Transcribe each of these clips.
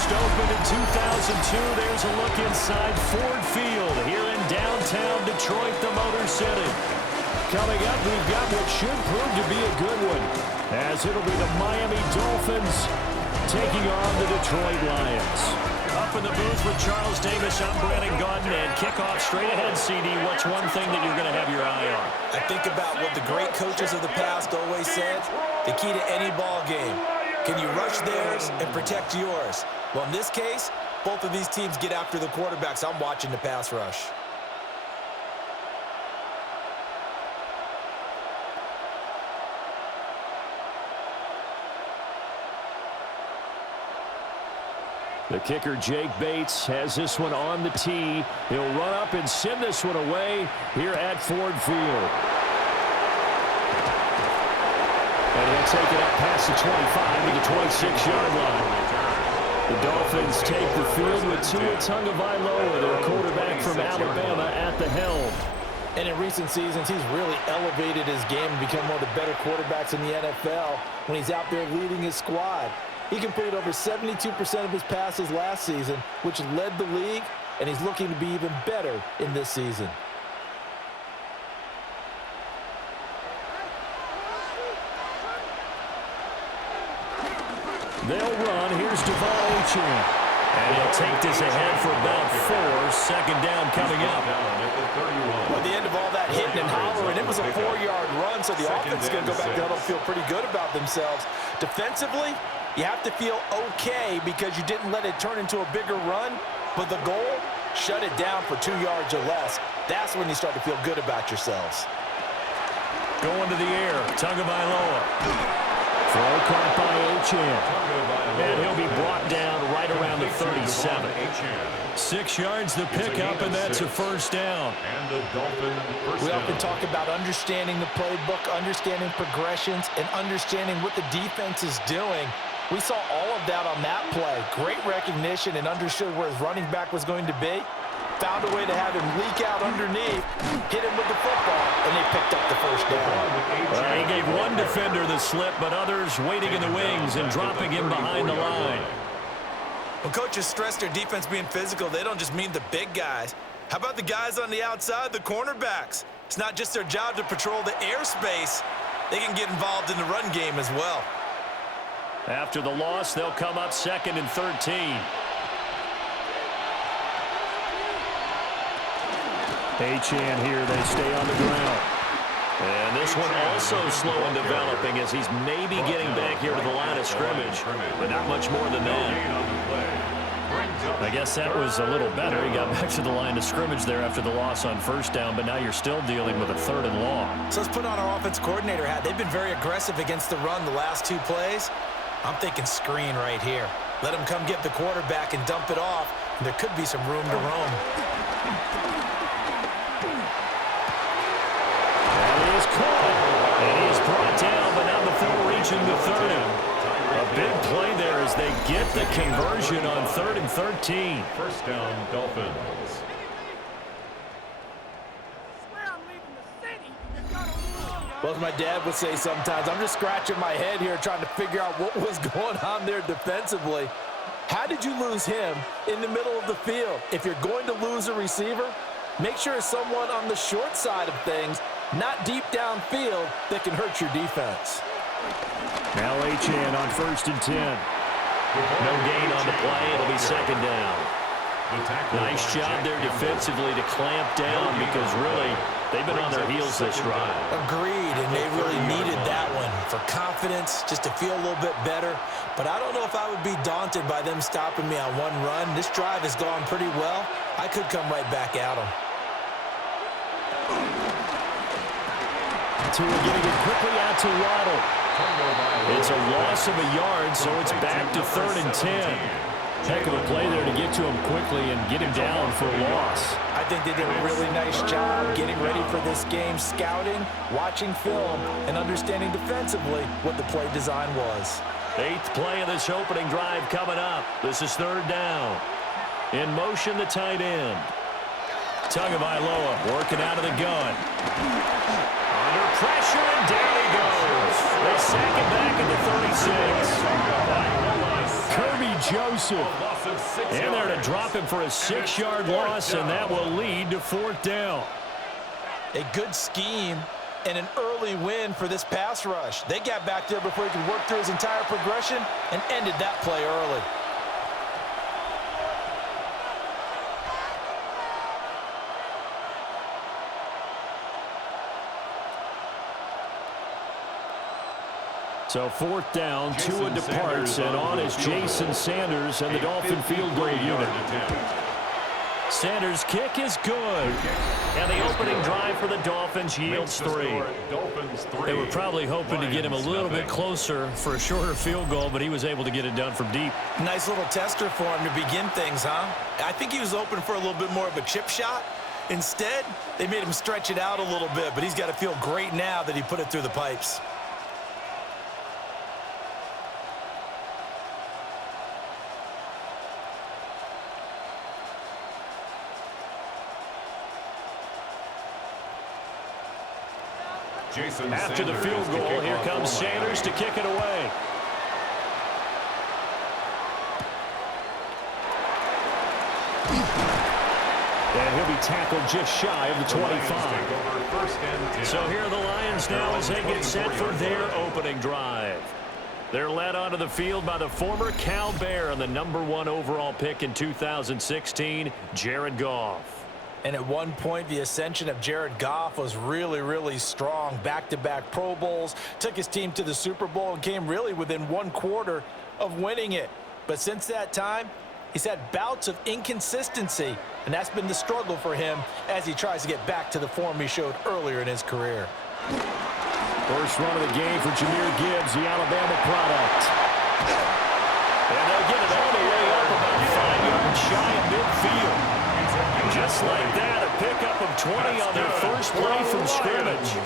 first opened in 2002. There's a look inside Ford Field here in downtown Detroit, the Motor City. Coming up, we've got what should prove to be a good one, as it'll be the Miami Dolphins taking on the Detroit Lions. Up in the booth with Charles Davis, I'm Brandon Gaudin, and kickoff straight ahead, CD. What's one thing that you're going to have your eye on? I think about what the great coaches of the past always said, the key to any ball game. Can you rush theirs and protect yours? Well, in this case, both of these teams get after the quarterbacks. I'm watching the pass rush. The kicker, Jake Bates, has this one on the tee. He'll run up and send this one away here at Ford Field. And he'll take it up past the 25 to the 26-yard line. The Dolphins take the field with Tua Tagovailoa, their quarterback from Alabama, at the helm. And in recent seasons, he's really elevated his game and become one of the better quarterbacks in the NFL when he's out there leading his squad. He completed over 72% of his passes last season, which led the league, and he's looking to be even better in this season. They'll run. Here's Devon. And he'll take this ahead for about 4. Second down coming up. At the end of all that hitting and hollering, it was a 4-yard run, so the offense is going to go back down and feel pretty good about themselves. Defensively, you have to feel okay because you didn't let it turn into a bigger run, but the goal, shut it down for 2 yards or less. That's when you start to feel good about yourselves. Going to the air, Tagovailoa. Throw caught by Achane. And he'll be brought down right around the 37. 6 yards the pickup, and that's a first down. We often talk about understanding the playbook, understanding progressions, and understanding what the defense is doing. We saw all of that on that play. Great recognition and understood where his running back was going to be. Found a way to have him leak out underneath, hit him with the football, and they picked up the first down. He gave one defender the slip, but others waiting in the wings and dropping him behind the line. When coaches stress their defense being physical, they don't just mean the big guys. How about the guys on the outside, the cornerbacks? It's not just their job to patrol the airspace. They can get involved in the run game as well. After the loss, they'll come up 2nd and 13. Achane here, they stay on the ground. And this one also slow in developing as he's maybe getting back here to the line of scrimmage, but not much more than that. I guess that was a little better. He got back to the line of scrimmage there after the loss on first down, but now you're still dealing with a 3rd and long. So let's put on our offense coordinator hat. They've been very aggressive against the run the last 2 plays. I'm thinking screen right here. Let him come get the quarterback and dump it off, and there could be some room to roam. And he is caught, and he is brought down, but not before reaching the 30. A big play there as they get the conversion on 3rd and 13. First down, Dolphins. Well, as my dad would say sometimes, I'm just scratching my head here trying to figure out what was going on there defensively. How did you lose him in the middle of the field? If you're going to lose a receiver, make sure it's someone on the short side of things, not deep downfield, that can hurt your defense. Now Achane on 1st and 10. No gain on the play. It'll be 2nd down. Nice job there defensively to clamp down because really they've been on their heels this drive. Agreed, and they really needed that one for confidence, just to feel a little bit better. But I don't know if I would be daunted by them stopping me on one run. This drive has gone pretty well. I could come right back at them. Tua getting it quickly out to Waddle. It's a loss of a yard, so it's back to 3rd and 10. Heck of a play there to get to him quickly and get him down for a loss. I think they did a really nice job getting ready for this game, scouting, watching film, and understanding defensively what the play design was. 8th play of this opening drive coming up. This is 3rd down. In motion, the tight end. Tagovailoa working out of the gun. Under pressure, and down he goes. They sack it back at the 36. Kirby Joseph. And they're to drop him for a 6-yard loss, and that will lead to 4th down. A good scheme and an early win for this pass rush. They got back there before he could work through his entire progression and ended that play early. So 4th down, Tua departs, and on is Jason Sanders and the Dolphin field goal unit. Sanders' kick is good. And the opening drive for the Dolphins yields 3. They were probably hoping to get him a little bit closer for a shorter field goal, but he was able to get it done from deep. Nice little tester for him to begin things, huh? I think he was open for a little bit more of a chip shot. Instead, they made him stretch it out a little bit, but he's got to feel great now that he put it through the pipes. After the field goal, here comes Sanders to kick it away. And he'll be tackled just shy of the 25. So here are the Lions now as they get set for their opening drive. They're led onto the field by the former Cal Bear and the #1 overall pick in 2016, Jared Goff. And at one point, the ascension of Jared Goff was really, really strong. Back-to-back Pro Bowls, took his team to the Super Bowl, and came really within 1/4 of winning it. But since that time, he's had bouts of inconsistency, and that's been the struggle for him as he tries to get back to the form he showed earlier in his career. First run of the game for Jahmyr Gibbs, the Alabama product. And they'll get it all the way up about 5 yards shy of midfield. Just like that, a pickup of 20 on their first play from scrimmage.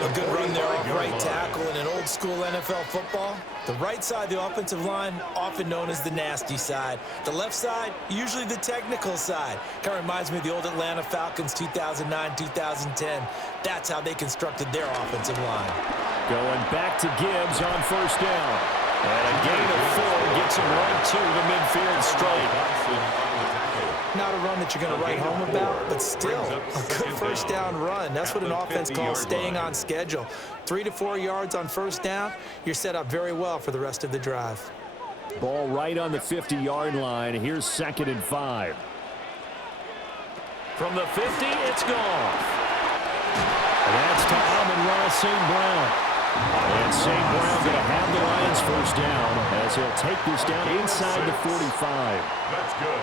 A good run there off right tackle in an old-school NFL football. The right side of the offensive line, often known as the nasty side. The left side, usually the technical side. Kind of reminds me of the old Atlanta Falcons 2009-2010. That's how they constructed their offensive line. Going back to Gibbs on first down. And a gain of 4 gets him right to the midfield stripe. Not a run that you're going to write home about, but still a good first down run. That's what an offense calls staying on schedule. 3 to 4 yards on first down, you're set up very well for the rest of the drive. Ball right on the 50-yard line. Here's 2nd and 5. From the 50, it's gone. And that's to Amon-Ra St. Brown. And St. Brown going to have the Lions first down as he'll take this down inside the 45. That's good.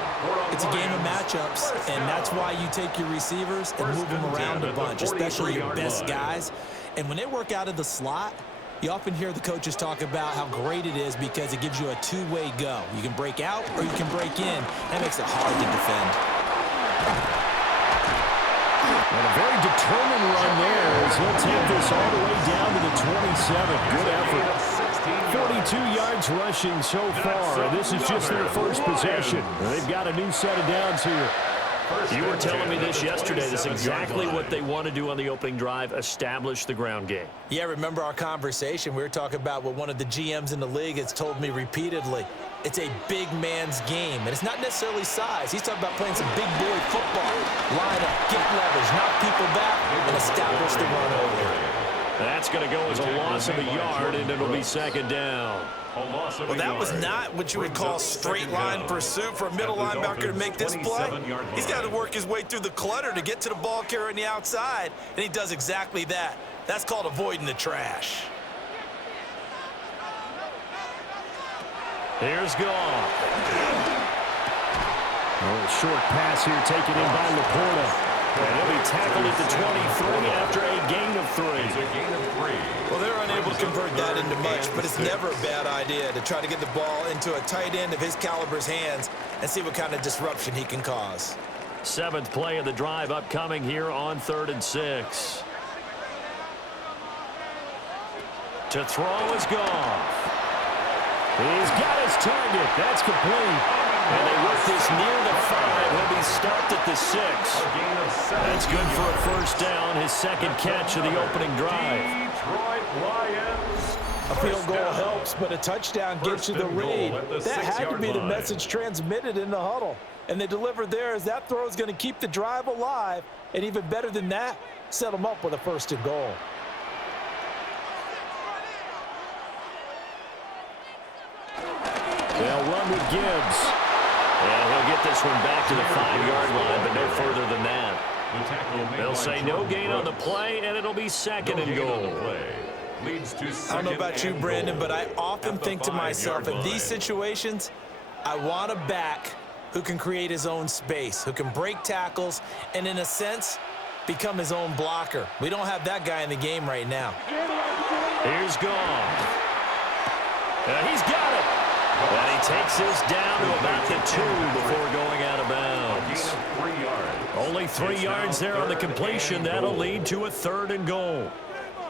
It's a game of matchups, and that's why you take your receivers and move them around a bunch, especially your best guys. And when they work out of the slot, you often hear the coaches talk about how great it is because it gives you a two-way go. You can break out or you can break in. That makes it hard to defend. And a very determined run there as he'll take this all the way down to the 27. Good effort. 42 yards rushing so far. This is just their first possession. They've got a new set of downs here. You were telling me this yesterday. That's exactly what they want to do on the opening drive, establish the ground game. Yeah, remember our conversation? We were talking about what one of the GMs in the league has told me repeatedly. It's a big man's game, and it's not necessarily size. He's talking about playing some big boy football. Line up, get leverage, knock people back, and establish the run early. That's going to go as a loss of a yard, and it'll be 2nd down. Well, that was not what you would call straight line pursuit for a middle linebacker to make this play. He's got to work his way through the clutter to get to the ball carrier on the outside, and he does exactly that. That's called avoiding the trash. Here's Goff. A little short pass here taken in by Laporta. And he'll be tackled at the 23 after a gain of 3. Well, they're unable to convert that into much, but it's never a bad idea to try to get the ball into a tight end of his caliber's hands and see what kind of disruption he can cause. 7th play of the drive upcoming here on 3rd and 6. To throw is Goff. He's got his target. That's complete. And they work this near the 5. He'll be stopped at the 6. That's good for a first down. His 2nd catch of the opening drive. Detroit Lions A field goal helps, but a touchdown gets you the read. That had to be the message transmitted in the huddle. And they delivered there as that throw is going to keep the drive alive. And even better than that, set them up with a 1st and goal. They'll run with Gibbs. And he'll get this one back to the 5-yard line, but no further than that. They'll say no gain on the play, and it'll be 2nd and goal. I don't know about you, Brandon, but I often think to myself, in these situations, I want a back who can create his own space, who can break tackles, and in a sense, become his own blocker. We don't have that guy in the game right now. Here's Gong. He's got it. And he takes this down to about the 2 before going out of bounds. Only 3 yards there on the completion. That'll lead to a 3rd and goal.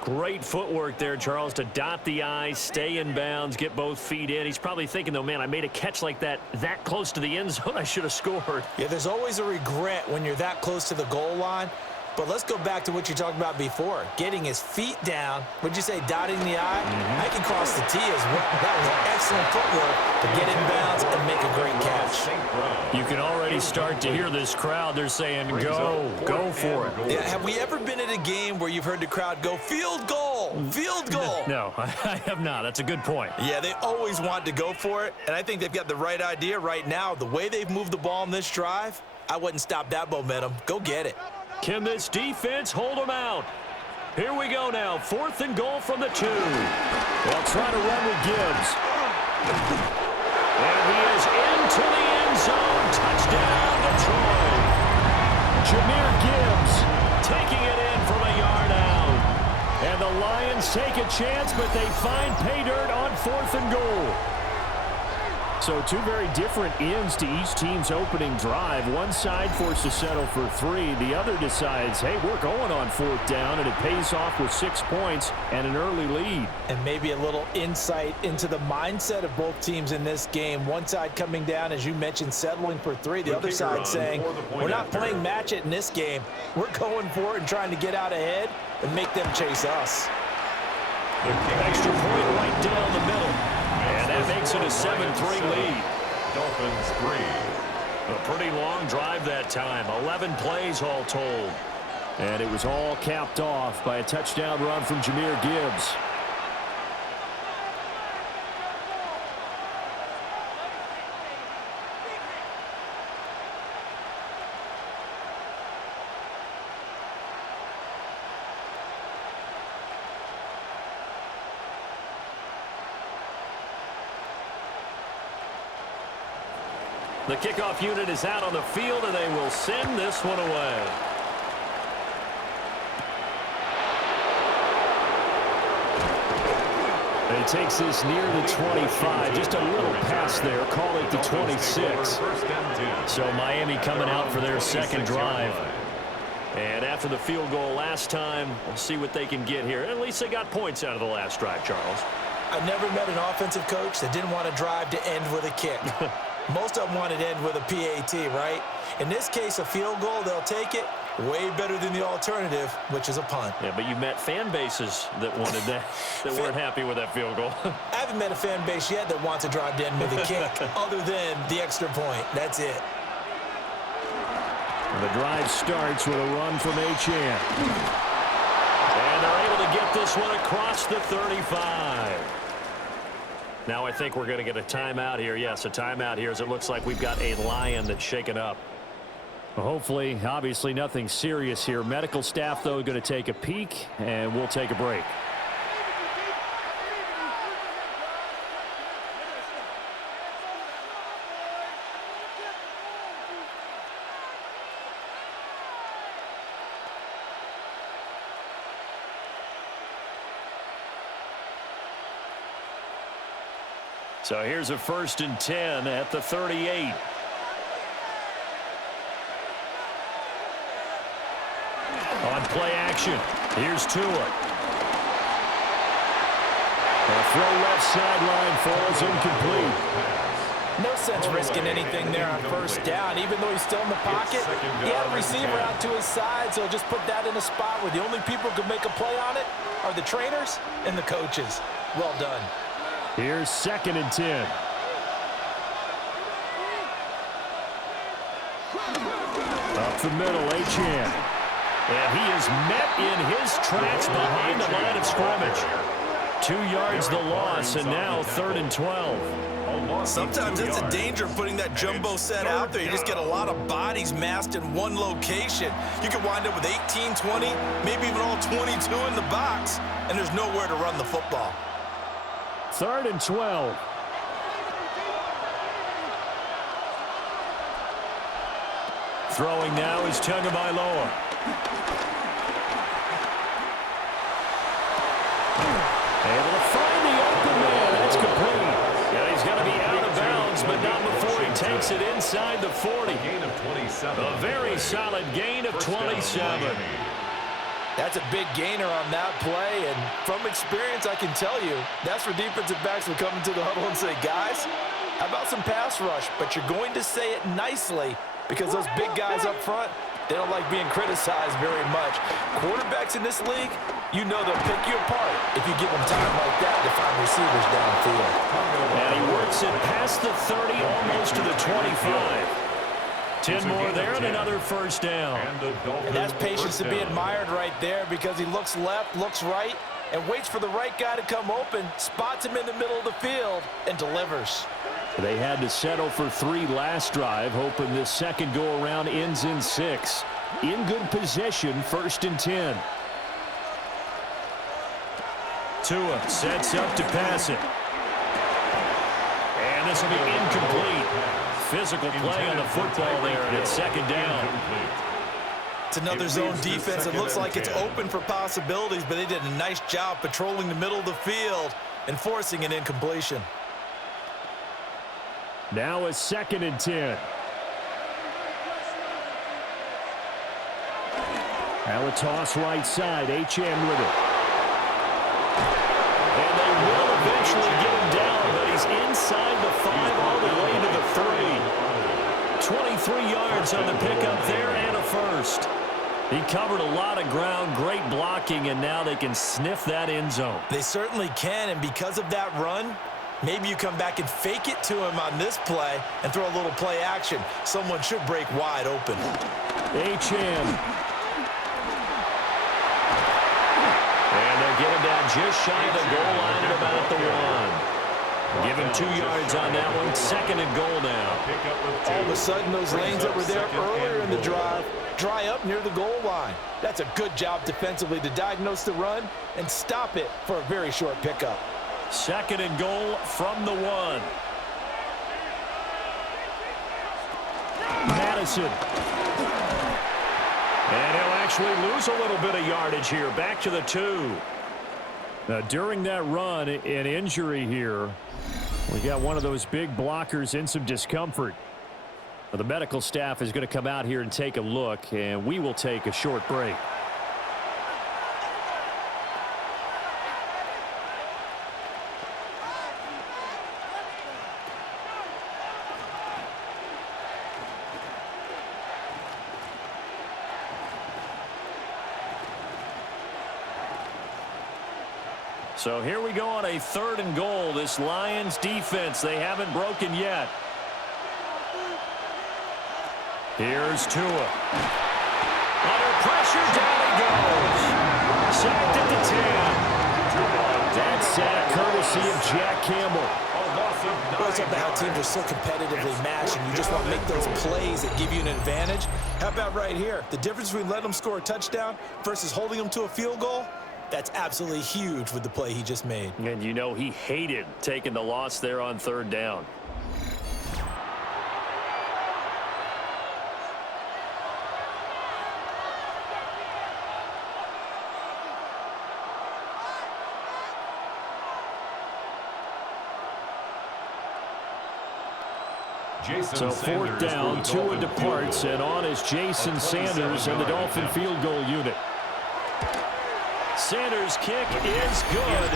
Great footwork there, Charles, to dot the I, stay in bounds, get both feet in. He's probably thinking, though, man, I made a catch like that close to the end zone. I should have scored. Yeah, there's always a regret when you're that close to the goal line. But let's go back to what you talked about before. Getting his feet down. Would you say dotting the I? I can cross the T as well. That was an excellent footwork to get in bounds and make a great catch. You can already start to hear this crowd. They're saying, go for it. Yeah, have we ever been at a game where you've heard the crowd go, field goal, field goal? No, I have not. That's a good point. Yeah, they always want to go for it, and I think they've got the right idea right now. The way they've moved the ball in this drive, I wouldn't stop that momentum. Go get it. Can this defense hold them out? Here we go now. 4th and goal from the 2. They'll try to run with Gibbs. And he is into the end zone. Touchdown, Detroit. Jahmyr Gibbs taking it in from a yard out. And the Lions take a chance, but they find pay dirt on 4th and goal. So 2 very different ends to each team's opening drive. One side forced to settle for 3. The other decides, hey, we're going on 4th down, and it pays off with 6 points and an early lead. And maybe a little insight into the mindset of both teams in this game. One side coming down, as you mentioned, settling for 3. The other side saying, we're not playing match it in this game. We're going for it and trying to get out ahead and make them chase us. Extra point right down the middle. And that makes it a 7-3 lead. Dolphins 3. A pretty long drive that time. 11 plays all told. And it was all capped off by a touchdown run from Jahmyr Gibbs. The kickoff unit is out on the field, and they will send this one away. And he takes this near the 25. Just a little pass there. Call it the 26. So Miami coming out for their 2nd drive. And after the field goal last time, we'll see what they can get here. At least they got points out of the last drive, Charles. I've never met an offensive coach that didn't want to drive to end with a kick. Most of them wanted to end with a PAT, right? In this case, a field goal, they'll take it. Way better than the alternative, which is a punt. Yeah, but you met fan bases that wanted that, that weren't happy with that field goal. I haven't met a fan base yet that wants to drive to end with a kick, other than the extra point. That's it. The drive starts with a run from Achane. And they're able to get this one across the 35. Now I think we're going to get a timeout here. Yes, a timeout here as it looks like we've got a Lion that's shaken up. Well, hopefully, obviously nothing serious here. Medical staff, though, going to take a peek, and we'll take a break. So here's a 1st and 10 at the 38. On play action, here's Tua. A throw left sideline falls incomplete. No sense risking anything there on 1st down. Even though he's still in the pocket, he had a receiver out to his side, so just put that in a spot where the only people who can make a play on it are the trainers and the coaches. Well done. Here's 2nd and 10. Up the middle, Achane. And he is met in his tracks behind the line of scrimmage. 2 yards the loss, and now 3rd and 12. Sometimes it's a danger of putting that jumbo set out there. You just get a lot of bodies massed in one location. You could wind up with 18, 20, maybe even all 22 in the box, and there's nowhere to run the football. 3rd and 12. Throwing now is Tagovailoa. Able to find the open man. That's complete. Yeah, he's going to be out of bounds, but not before he takes it inside the 40. Gain of 27. A very solid gain of 27. That's a big gainer on that play, and from experience, I can tell you, that's where defensive backs will come into the huddle and say, guys, how about some pass rush? But you're going to say it nicely because those big guys up front, they don't like being criticized very much. Quarterbacks in this league, you know they'll pick you apart if you give them time like that to find receivers downfield. And he works it past the 30, almost to the 25. 10 more there and another 1st down. And that's patience to be admired right there because he looks left, looks right, and waits for the right guy to come open, spots him in the middle of the field, and delivers. They had to settle for 3 last drive, hoping this second go-around ends in 6. In good position, 1st and 10. Tua sets up to pass it. And this will be incomplete. Physical play on the football there, and it's 2nd down. It's another zone defense. It looks like it's open for possibilities, but they did a nice job patrolling the middle of the field and forcing an incompletion. Now a 2nd and 10. Now a toss right side. Achane with it. And they will eventually get him down, but he's inside the 5 all the way to the 3. 23 yards on the pickup there and a 1st. He covered a lot of ground, great blocking, and now they can sniff that end zone. They certainly can, and because of that run, maybe you come back and fake it to him on this play and throw a little play action. Someone should break wide open. Achane. And they'll get him down just shy of the goal line at about the 1. Give him 2 yards on that one. 2nd and goal now. All of a sudden, those lanes that were there earlier in the drive dry up near the goal line. That's a good job defensively to diagnose the run and stop it for a very short pickup. 2nd and goal from the 1. Madison. And he'll actually lose a little bit of yardage here. Back to the 2. Now, during that run, an injury here. We got one of those big blockers in some discomfort. Well, the medical staff is going to come out here and take a look, and we will take a short break. So here we go on a 3rd and goal. This Lions defense, they haven't broken yet. Here's Tua. Under pressure, down he goes. Sacked at the 10. That sack courtesy of Jack Campbell. It's about how teams are so competitively matched, and you just want to make those plays that give you an advantage. How about right here? The difference between letting them score a touchdown versus holding them to a field goal, that's absolutely huge with the play he just made. And you know he hated taking the loss there on 3rd down. So 4th down, Tua departs, and on is Jason Sanders and the Dolphin field goal unit. Sanders' kick is good.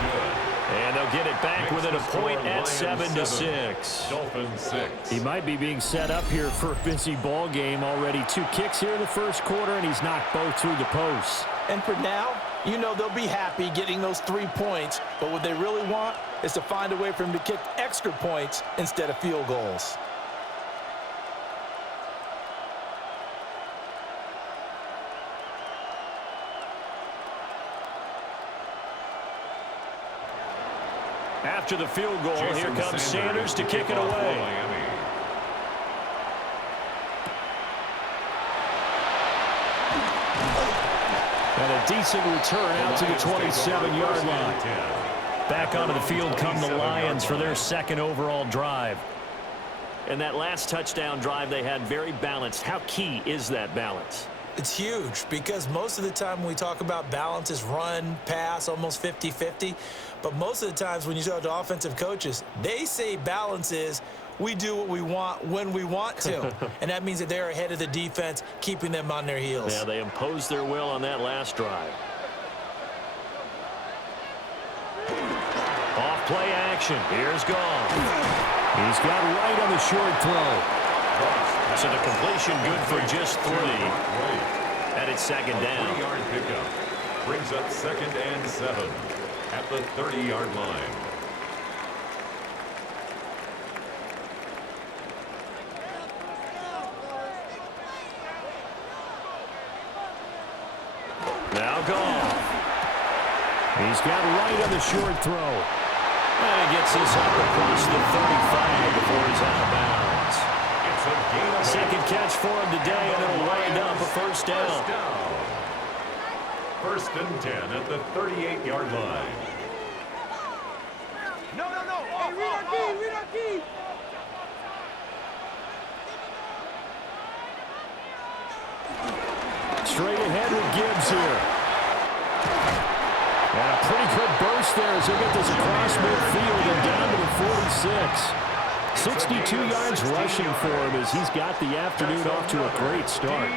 And they'll get it back within a point at 7-6. Dolphins 6. He might be being set up here for a busy ball game already. 2 kicks here in the 1st quarter, and he's knocked both through the posts. And for now, You know they'll be happy getting those 3 points, but what they really want is to find a way for them to kick extra points instead of field goals. After the field goal, here comes Sanders to kick it away. And a decent return out to the 27-yard line. Back onto the field come the Lions for their second overall drive. And that last touchdown drive they had very balanced. How key is that balance? It's huge because most of the time when we talk about balance is run, pass, almost 50-50. But most of the times when you talk to offensive coaches, they say balance is we do what we want when we want to. And that means that they're ahead of the defense, keeping them on their heels. Yeah, they imposed their will on that last drive. Off play action. Here's Goff. He's got right on the short throw. So the completion good for just 3. And it's second down. 3-yard pickup brings up 2nd and 7 at the 30-yard line. Now Goff. He's got right on the short throw. And he gets this up across the 35 before he's out of bounds. Second catch for him today, and it'll wind up a first down. 1st and 10 at the 38-yard line. No. Hey, read our key. Straight ahead with Gibbs here. And a pretty good burst there as he'll get this across midfield and down to the 46. 62 yards rushing for him as he's got the afternoon off to a great start.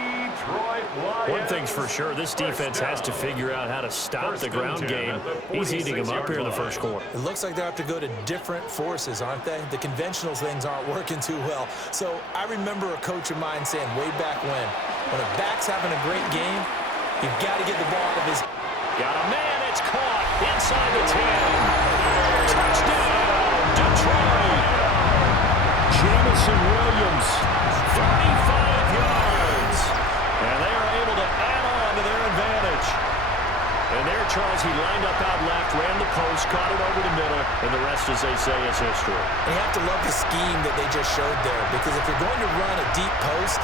One thing's for sure, this defense has to figure out how to stop the ground game. He's eating them up here in the first quarter. It looks like they have to go to different forces, aren't they? The conventional things aren't working too well. So I remember a coach of mine saying way back when a back's having a great game, you've got to get the ball out of his... Got a man, it's caught inside the 10. Touchdown, Detroit. Jamison Williams, 35 yards. And they are able to add on to their advantage. And there, Charles, he lined up out left, ran the post, caught it over the middle, and the rest, as they say, is history. And you have to love the scheme that they just showed there, because if you're going to run a deep post,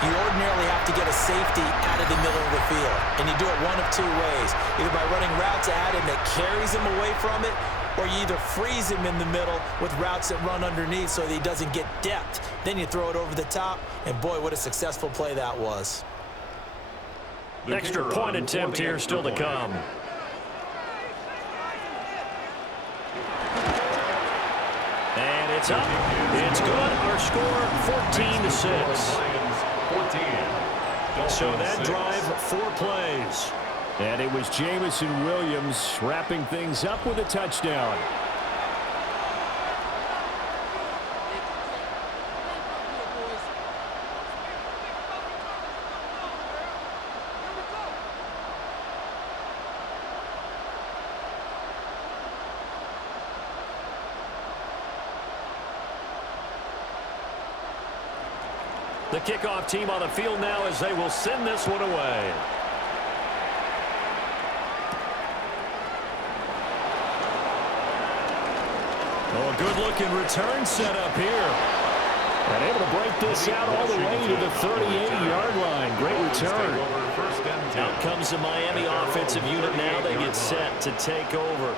you ordinarily have to get a safety out of the middle of the field. And you do it one of 2 ways, either by running routes at him that carries him away from it, or you either freeze him in the middle with routes that run underneath so that he doesn't get depth. Then you throw it over the top, and boy, what a successful play that was. Extra point attempt here still to come. And it's up. It's good. Our score, 14-6. So that drive, 4 plays. And it was Jamison Williams wrapping things up with a touchdown. The kickoff team on the field now as they will send this one away. Oh, a good-looking return set up here. And able to break this out all the way to the 38-yard line. Great return. Out comes the Miami offensive unit now. They get set to take over.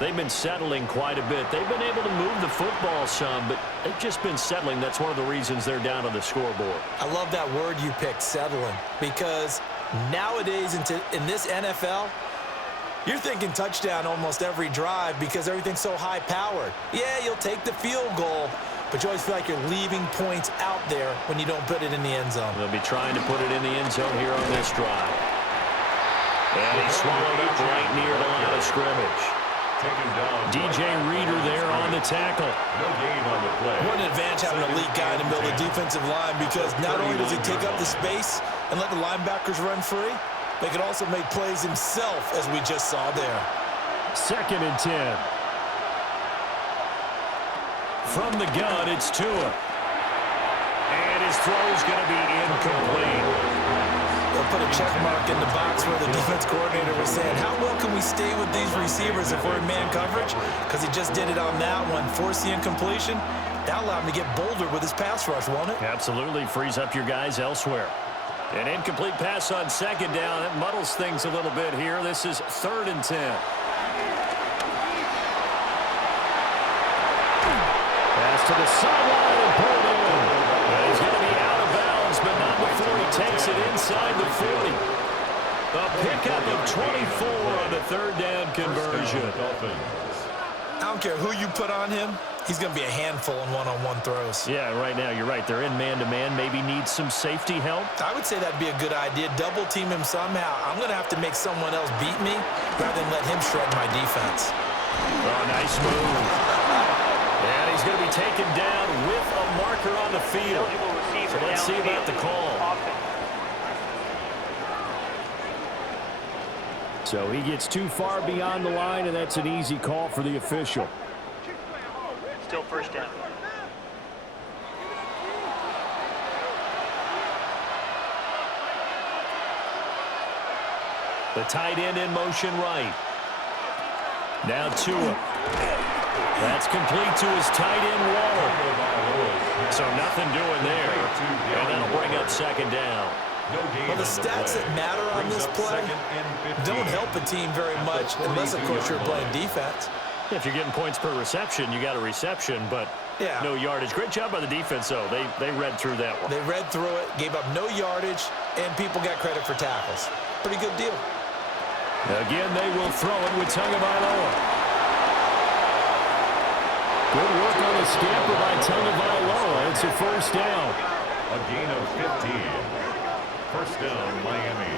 They've been settling quite a bit. They've been able to move the football some, but they've just been settling. That's one of the reasons they're down on the scoreboard. I love that word you picked, settling, because nowadays in this NFL, you're thinking touchdown almost every drive because everything's so high-powered. Yeah, you'll take the field goal, but you always feel like you're leaving points out there when you don't put it in the end zone. They'll be trying to put it in the end zone here on this drive. And he swallowed up right near the line of scrimmage. DJ Reader there on the tackle. No gain on the play. What an advantage having an elite guy in the middle of the defensive line, because not only does he take up the space and let the linebackers run free, but he can also make plays himself, as we just saw there. 2nd and 10. From the gun, it's Tua. And his throw's going to be incomplete. They'll put a check mark in the box where the defense coordinator was saying, how well can we stay with these receivers if we're in man coverage? Because he just did it on that one, forced the incompletion. That allowed him to get bolder with his pass rush, won't it? Absolutely frees up your guys elsewhere. An incomplete pass on 2nd down. It muddles things a little bit here. This is 3rd and 10. Pass to the sideline and pulled in. And he's going to be out of bounds, but not before he takes it inside the 40. A pickup of 24 on the 3rd down conversion. I don't care who you put on him. He's going to be a handful in one-on-one throws. Yeah, right now, you're right. They're in man-to-man. Maybe need some safety help. I would say that'd be a good idea. Double team him somehow. I'm going to have to make someone else beat me rather than let him shred my defense. Oh, nice move. And he's going to be taken down with a marker on the field. So let's see about the call. So he gets too far beyond the line, and that's an easy call for the official. Still 1st down. The tight end in motion right. Now Tua. That's complete to his tight end Waller. So nothing doing there. And that'll bring up 2nd down. Well, the stats that matter on this play don't help a team very much unless, of course, you're playing defense. If you're getting points per reception, you got a reception, but no yardage. Great job by the defense, though. They read through that one. They read through it, gave up no yardage, and people got credit for tackles. Pretty good deal. Again, they will throw it with Tagovailoa. Good work on the scamper by Tagovailoa. It's a 1st down. A gain of 15. 1st down, Miami.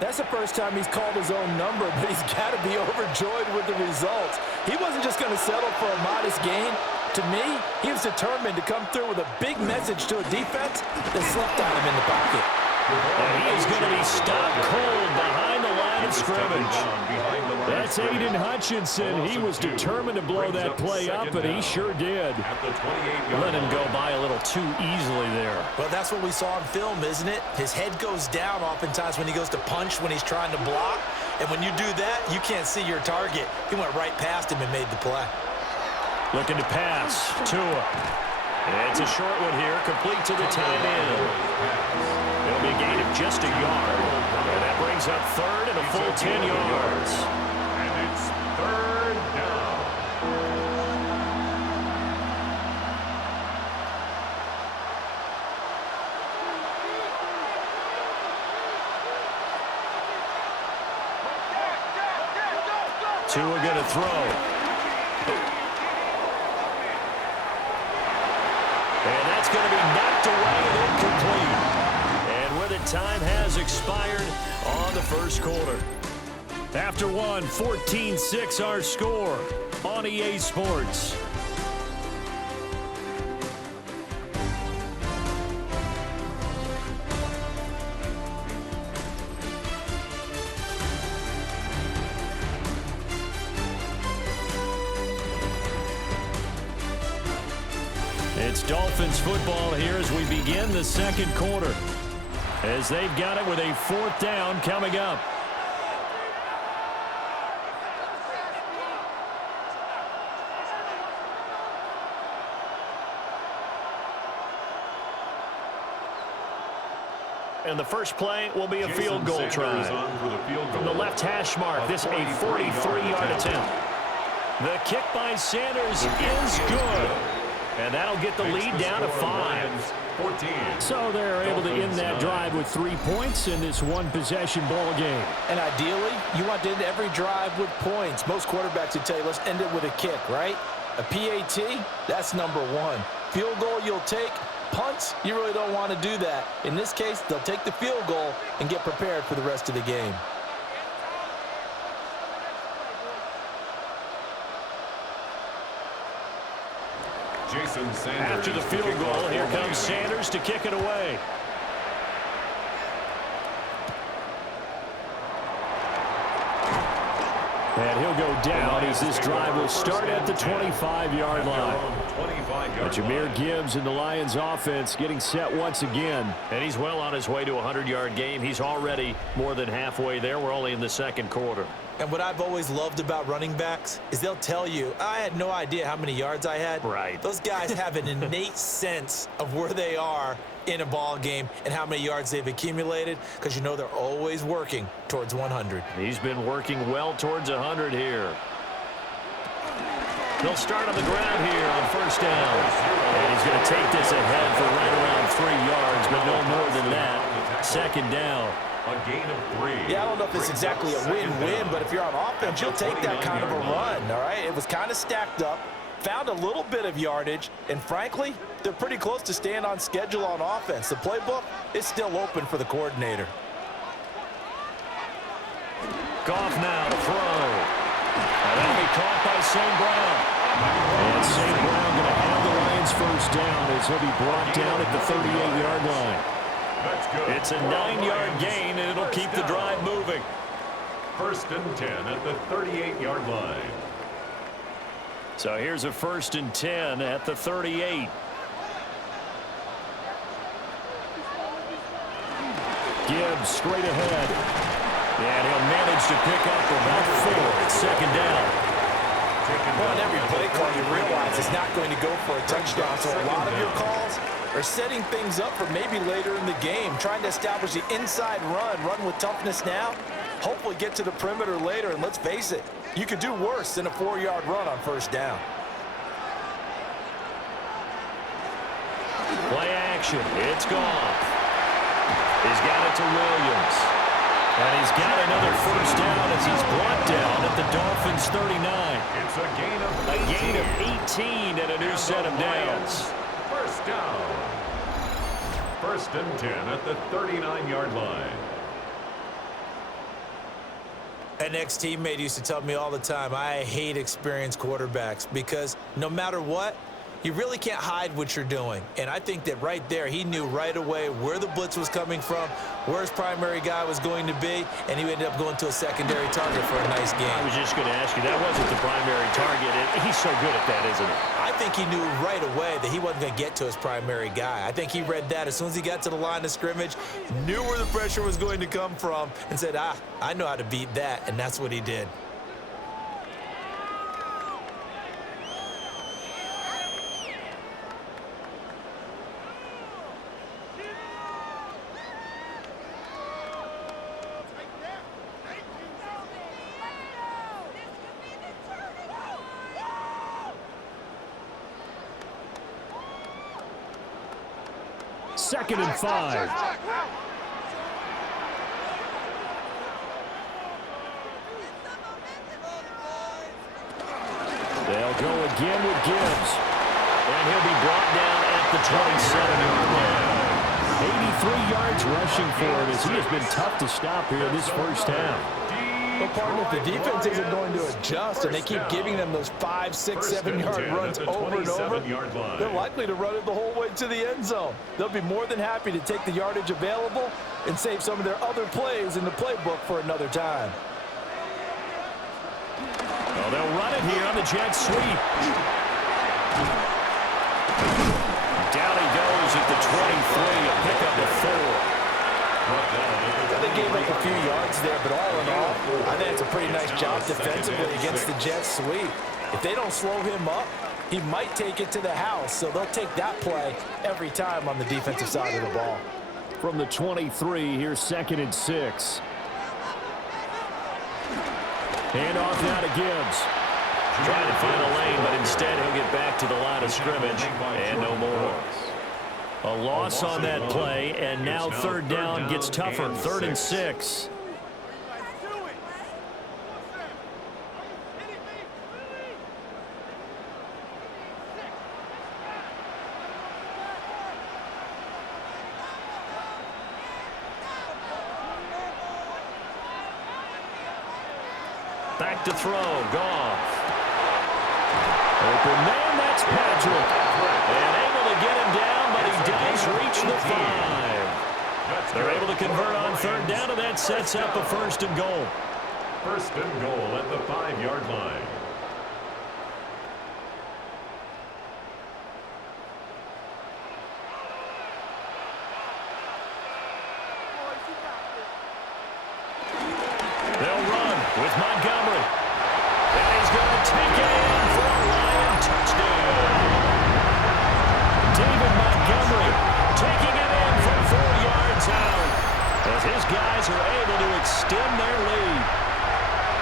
That's the first time he's called his own number, but he's got to be overjoyed with the results. He wasn't just going to settle for a modest gain. To me, he was determined to come through with a big message to a defense that slept on him in the pocket. And he is going to be stopped cold behind the line of scrimmage. That's Aiden Hutchinson. He was determined to blow that play up, and he sure did. Let him go by a little too easily there. Well, that's what we saw in film, isn't it? His head goes down oftentimes when he goes to punch, when he's trying to block. And when you do that, you can't see your target. He went right past him and made the play. Looking to pass. Tua. It's a short one here, complete to the tight end. It'll be a gain of just a yard. And that brings up 3rd and a full 10 yards. And it's 3rd down. Tua going to throw. And that's going to be knocked away and incomplete. And with it, time has expired on the 1st quarter. After one, 14-6 our score on EA Sports. It's Dolphins football here as we begin the 2nd quarter. As they've got it with a 4th down coming up. And the first play will be a field goal try. From the left hash mark, this a 43-yard attempt. The kick by Sanders is good. And that'll get the lead down to 5. So they're able to end that drive with 3 points in this one-possession ball game. And ideally, you want to end every drive with points. Most quarterbacks would tell you, let's end it with a kick, right? A PAT, that's number 1. Field goal you'll take. Punts, you really don't want to do that. In this case, they'll take the field goal and get prepared for the rest of the game. After the field goal, here comes Sanders to kick it away. And he'll go down as this drive will start at the 25-yard line. Jameer Gibbs and the Lions offense getting set once again. And he's well on his way to a 100-yard game. He's already more than halfway there. We're only in the second quarter. And what I've always loved about running backs is they'll tell you, I had no idea how many yards I had. Right. Those guys have an innate sense of where they are in a ball game and how many yards they've accumulated, because you know they're always working towards 100. He's been working well towards 100 here. He'll start on the ground here on first down. And he's going to take this ahead for right around 3 yards, but no more than that. Second down. A gain of 3. Yeah, I don't know if it's exactly a win-win, but if you're on offense, you'll take that kind of a run, all right? It was kind of stacked up, found a little bit of yardage, and frankly, they're pretty close to staying on schedule on offense. The playbook is still open for the coordinator. Goff now to throw. And that'll be caught by St. Brown. And St. Brown going to have the Lions first down as he'll be brought down at the 38-yard line. It's a 9-yard gain, and it'll keep the drive moving. First and 10 at the 38-yard line. So here's a first and 10 at the 38. Gibbs straight ahead. And he'll manage to pick up about 4. It's second down. Well, on every play call, you realize it's not going to go for a touchdown, so a lot of your calls are setting things up for maybe later in the game, trying to establish the inside run with toughness now, hopefully get to the perimeter later, and let's face it, you could do worse than a 4-yard run on first down. Play action. It's Goff. He's got it to Williams. And he's got another first down as he's brought down at the Dolphins' 39. It's a gain of 18 and a new set of downs. First down. First and 10 at the 39-yard line. An ex-teammate used to tell me all the time, I hate experienced quarterbacks because no matter what, you really can't hide what you're doing. And I think that right there, he knew right away where the blitz was coming from, where his primary guy was going to be, and he ended up going to a secondary target for a nice game. I was just going to ask you, that wasn't the primary target. He's so good at that, isn't he? I think he knew right away that he wasn't going to get to his primary guy. I think he read that as soon as he got to the line of scrimmage, knew where the pressure was going to come from, and said, I know how to beat that, and that's what he did. Second and 5. They'll go again with Gibbs. And he'll be brought down at the 27-yard line. 83 yards rushing for him as he has been tough to stop here this first half. Well, partner, if the defense isn't going to adjust and they keep giving them those 5, 6, 7-yard runs over and over, they're likely to run it the whole way to the end zone. They'll be more than happy to take the yardage available and save some of their other plays in the playbook for another time. Well, they'll run it here on the jet sweep. Down he goes at the 23, a pickup of 4. They gave up a few yards there, but all in all, I think it's a pretty nice job defensively against the jet sweep. If they don't slow him up, he might take it to the house, so they'll take that play every time on the defensive side of the ball. From the 23, here's second and 6. Hand off now to Gibbs. Trying to find a lane, but instead he'll get back to the line of scrimmage, and no more. A loss on that play, and now third down gets tougher. 3rd and 6. Back to throw, Goff. Open man, that's Patrick. And able to get him down, but he does reach the 5. They're able to convert on third down, and that sets up a 1st and goal. 1st and goal at the 5-yard line. They'll run with Montgomery. And he's going to take it in for a Lion touchdown. David Montgomery taking it in from 4 yards out as his guys are able to extend their lead.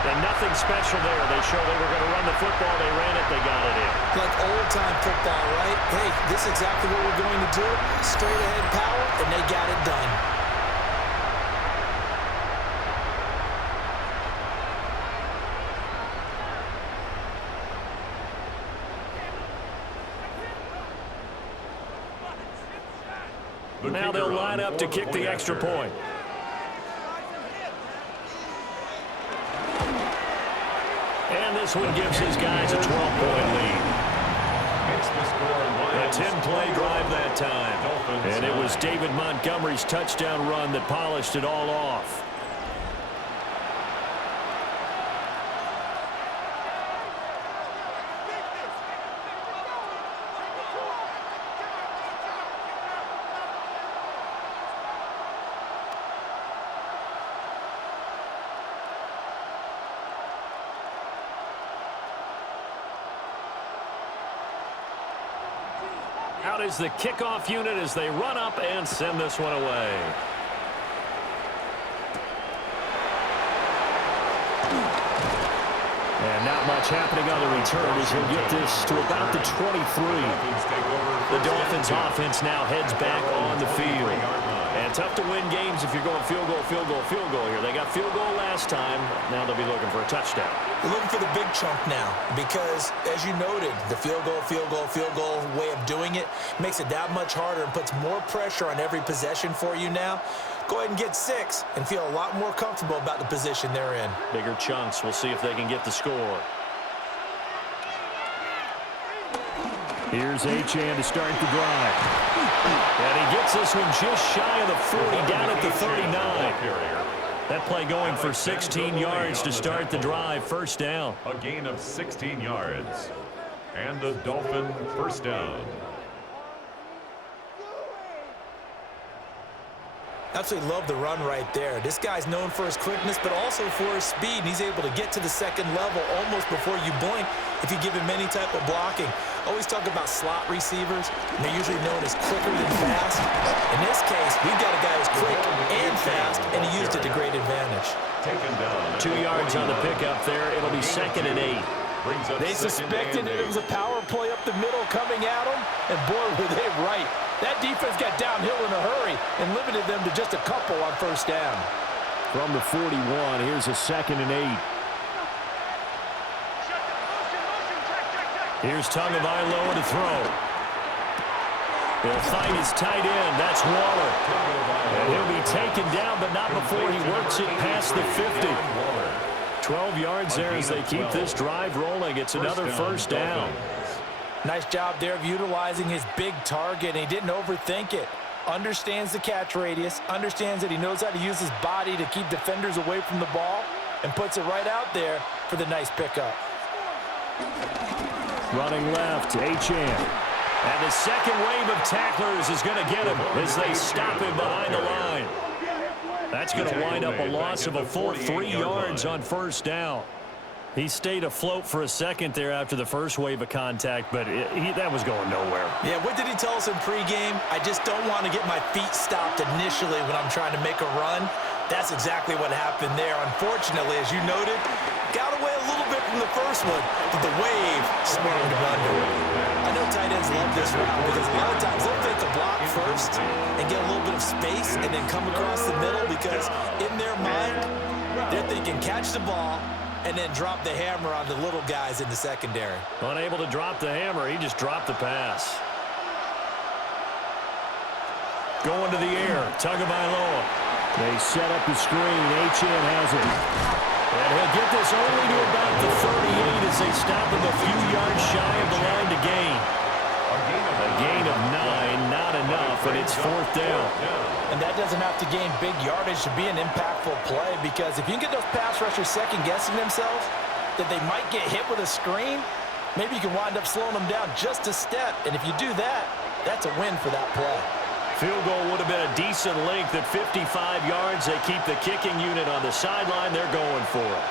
And nothing special there. They showed they were going to run the football. They ran it. They got it in. Like old-time football, right? Hey, this is exactly what we're going to do. Straight-ahead power, and they got it done. Now they'll line up to kick the extra point. And this one gives his guys a 12-point lead. A 10-play drive that time. And it was David Montgomery's touchdown run that polished it all off. Out is the kickoff unit as they run up and send this one away. And not much happening on the return as he'll get this to about the 23. The Dolphins offense now heads back on the field. And tough to win games if you're going field goal, field goal, field goal here. They got field goal last time. Now they'll be looking for a touchdown. They're looking for the big chunk now because, as you noted, the field goal way of doing it makes it that much harder and puts more pressure on every possession for you now. Go ahead and get 6 and feel a lot more comfortable about the position they're in. Bigger chunks. We'll see if they can get the score. Here's Achane to start the drive. And he gets this one just shy of the 40, down at the 39. That play going for 16 yards to start the drive. 1st down. A gain of 16 yards. And the Dolphin 1st down. Absolutely love the run right there. This guy's known for his quickness, but also for his speed. And he's able to get to the 2nd level almost before you blink if you give him any type of blocking. Always talk about slot receivers, and they're usually known as quicker than fast. In this case, we've got a guy who's quick and fast, and he used it to great advantage. 2 yards on the pickup there. It'll be 2nd and 8. They suspected it was a power play up the middle coming at them, and boy, were they right. That defense got downhill in a hurry and limited them to just a couple on 1st down. From the 41, here's a 2nd and 8. Here's Tagovailoa to throw. He'll find his tight end. That's Waller. And he'll be taken down, but not before he works it past the 50. 12 yards there as they keep this drive rolling. It's another 1st down. Nice job there of utilizing his big target, and he didn't overthink it. Understands the catch radius, understands that he knows how to use his body to keep defenders away from the ball, and puts it right out there for the nice pickup. Running left, Achane. And the 2nd wave of tacklers is going to get him as they stop him behind the line. That's going to wind up a loss of a full 3 yards on 1st down. He stayed afloat for a second there after the first wave of contact, but that was going nowhere. Yeah, what did he tell us in pregame? I just don't want to get my feet stopped initially when I'm trying to make a run. That's exactly what happened there. Unfortunately, as you noted, got away a little bit from the first one, but the wave swarmed him under. I know tight ends love this route because a lot of times they'll fake a block first and get a little bit of space and then come across the middle because in their mind, they're thinking catch the ball and then drop the hammer on the little guys in the secondary. Unable to drop the hammer, he just dropped the pass. Going to the air, Tagovailoa. They set up the screen. Achane has it. And he'll get this only to about the 38 as they stop him a few yards shy of the line to gain. A gain of 9, not enough, and it's 4th down. And that doesn't have to gain big yardage to be an impactful play, because if you can get those pass rushers second-guessing themselves that they might get hit with a screen, maybe you can wind up slowing them down just a step. And if you do that, that's a win for that play. Field goal would have been a decent length at 55 yards. They keep the kicking unit on the sideline. They're going for it.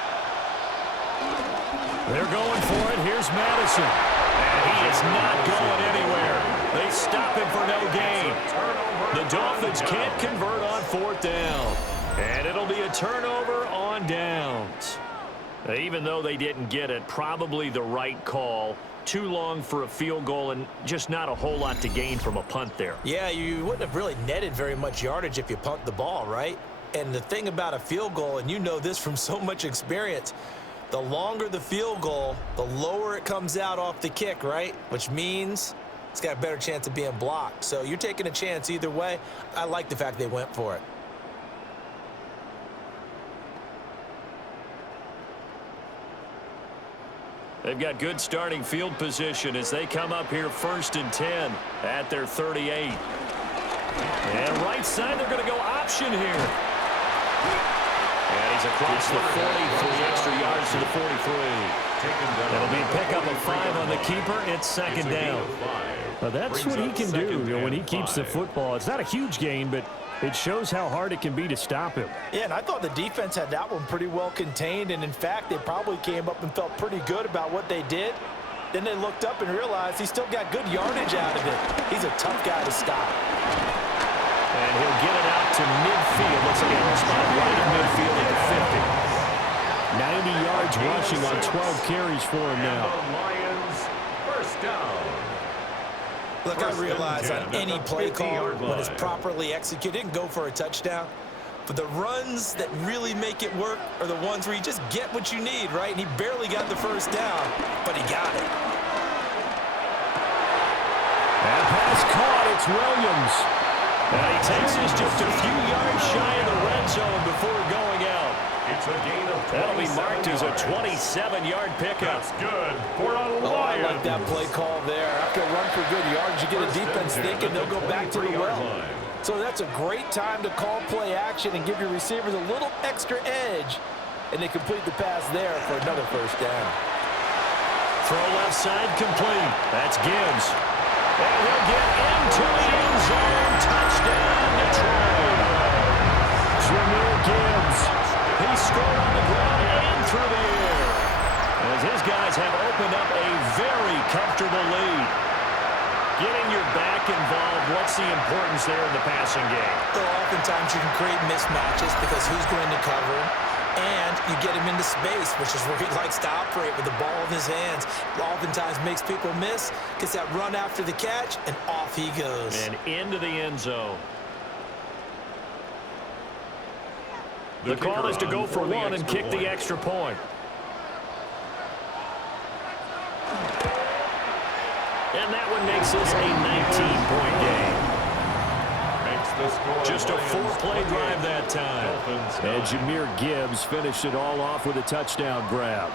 They're going for it. Here's Madison. And he is not going anywhere. They stop him for no gain. The Dolphins can't convert on 4th down. And it'll be a turnover on downs. Even though they didn't get it, probably the right call. Too long for a field goal and just not a whole lot to gain from a punt there. Yeah, you wouldn't have really netted very much yardage if you punt the ball, right? And the thing about a field goal, and you know this from so much experience, the longer the field goal, the lower it comes out off the kick, right? Which means it's got a better chance of being blocked. So you're taking a chance either way. I like the fact they went for it. They've got good starting field position as they come up here 1st and 10 at their 38. And right side, they're going to go option here. And he's across the 40 for the extra yards to the 43. That'll be a pickup of 5 on the keeper. It's 2nd down. Well, that's what he can do when he keeps the football. It's not a huge gain, but it shows how hard it can be to stop him. Yeah, and I thought the defense had that one pretty well contained, and in fact, they probably came up and felt pretty good about what they did. Then they looked up and realized he still got good yardage out of it. He's a tough guy to stop. And he'll get it out to midfield. Looks like he'll spot right at midfield at the 50. 90 yards rushing on 12 carries for him now. Lions, 1st down. Look, I realize on any play call, when it's properly executed, it can go for a touchdown. But the runs that really make it work are the ones where you just get what you need, right? And he barely got the 1st down, but he got it. And pass caught. It's Williams. And he takes this just a few yards shy of the red zone before going out. It's a gain of 27 That'll be marked as a yards. 27-yard pickup. That's good for a Lions. Oh, I like that play call there. After a run for good yards, you get a defense thinking they'll go back to the well. So that's a great time to call play action and give your receivers a little extra edge. And they complete the pass there for another 1st down. Throw left side complete. That's Gibbs. And he'll get into the end zone. Touchdown, Detroit. Jameer Gibbs. He scored on the ground and through the air, as his guys have opened up a very comfortable lead. Getting your back involved, what's the importance there in the passing game? Well, oftentimes you can create mismatches because who's going to cover him, and you get him into space, which is where he likes to operate with the ball in his hands. Oftentimes makes people miss, gets that run after the catch, and off he goes. And into the end zone. The call is to go for 1 and kick the extra point. And that one makes this a 19-point game. Just a 4-play drive that time. And Jameer Gibbs finished it all off with a touchdown grab.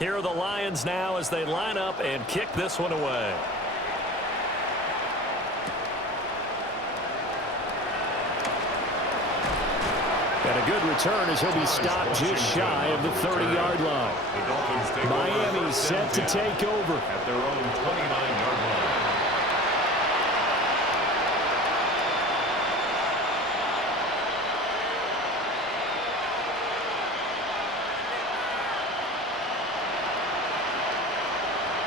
Here are the Lions now as they line up and kick this one away. And a good return as he'll be stopped just shy of the 30-yard line. Miami set to take over. At their own 29-yard line.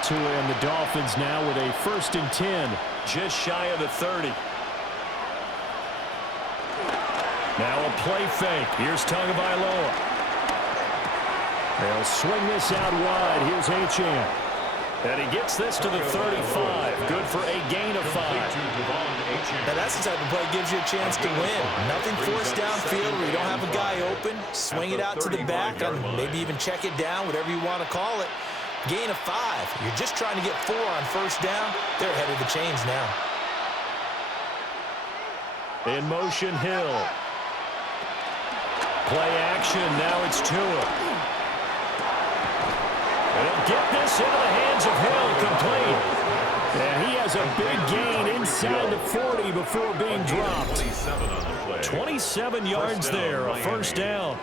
And the Dolphins now with a 1st and 10. Just shy of the 30. Now a play fake. Here's Tagovailoa. They'll swing this out wide. Here's Achane. And he gets this to the 35. Good for a gain of 5. Now that's the type of play that gives you a chance to win. Nothing forced downfield where you don't have a guy open. Swing it out to the back and maybe even check it down, whatever you want to call it. Gain of 5. You're just trying to get 4 on first down. They're ahead of the chains now. In motion, Hill. Play action. Now it's Tua. They'll get this into the hands of Hill, complete. And he has a big gain inside the 40 before being dropped. 27 yards there, a first down.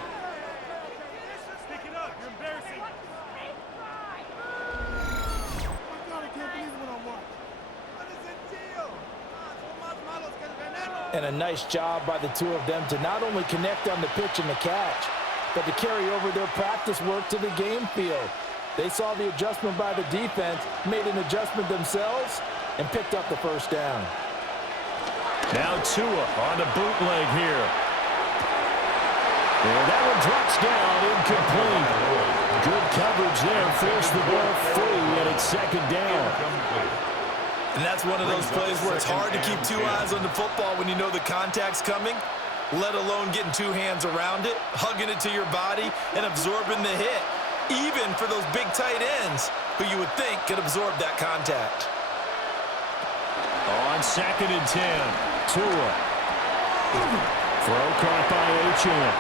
And a nice job by the two of them to not only connect on the pitch and the catch, but to carry over their practice work to the game field. They saw the adjustment by the defense, made an adjustment themselves, and picked up the first down. Now Tua on the bootleg here. And that one drops down, incomplete. Good coverage there, forced the ball free, and it's second down. And that's one of those plays where it's hard to keep 2 eyes on the football when you know the contact's coming, let alone getting 2 hands around it, hugging it to your body, and absorbing the hit. Even for those big tight ends who you would think could absorb that contact. On 2nd and 10, Tua. Throw caught by H.M.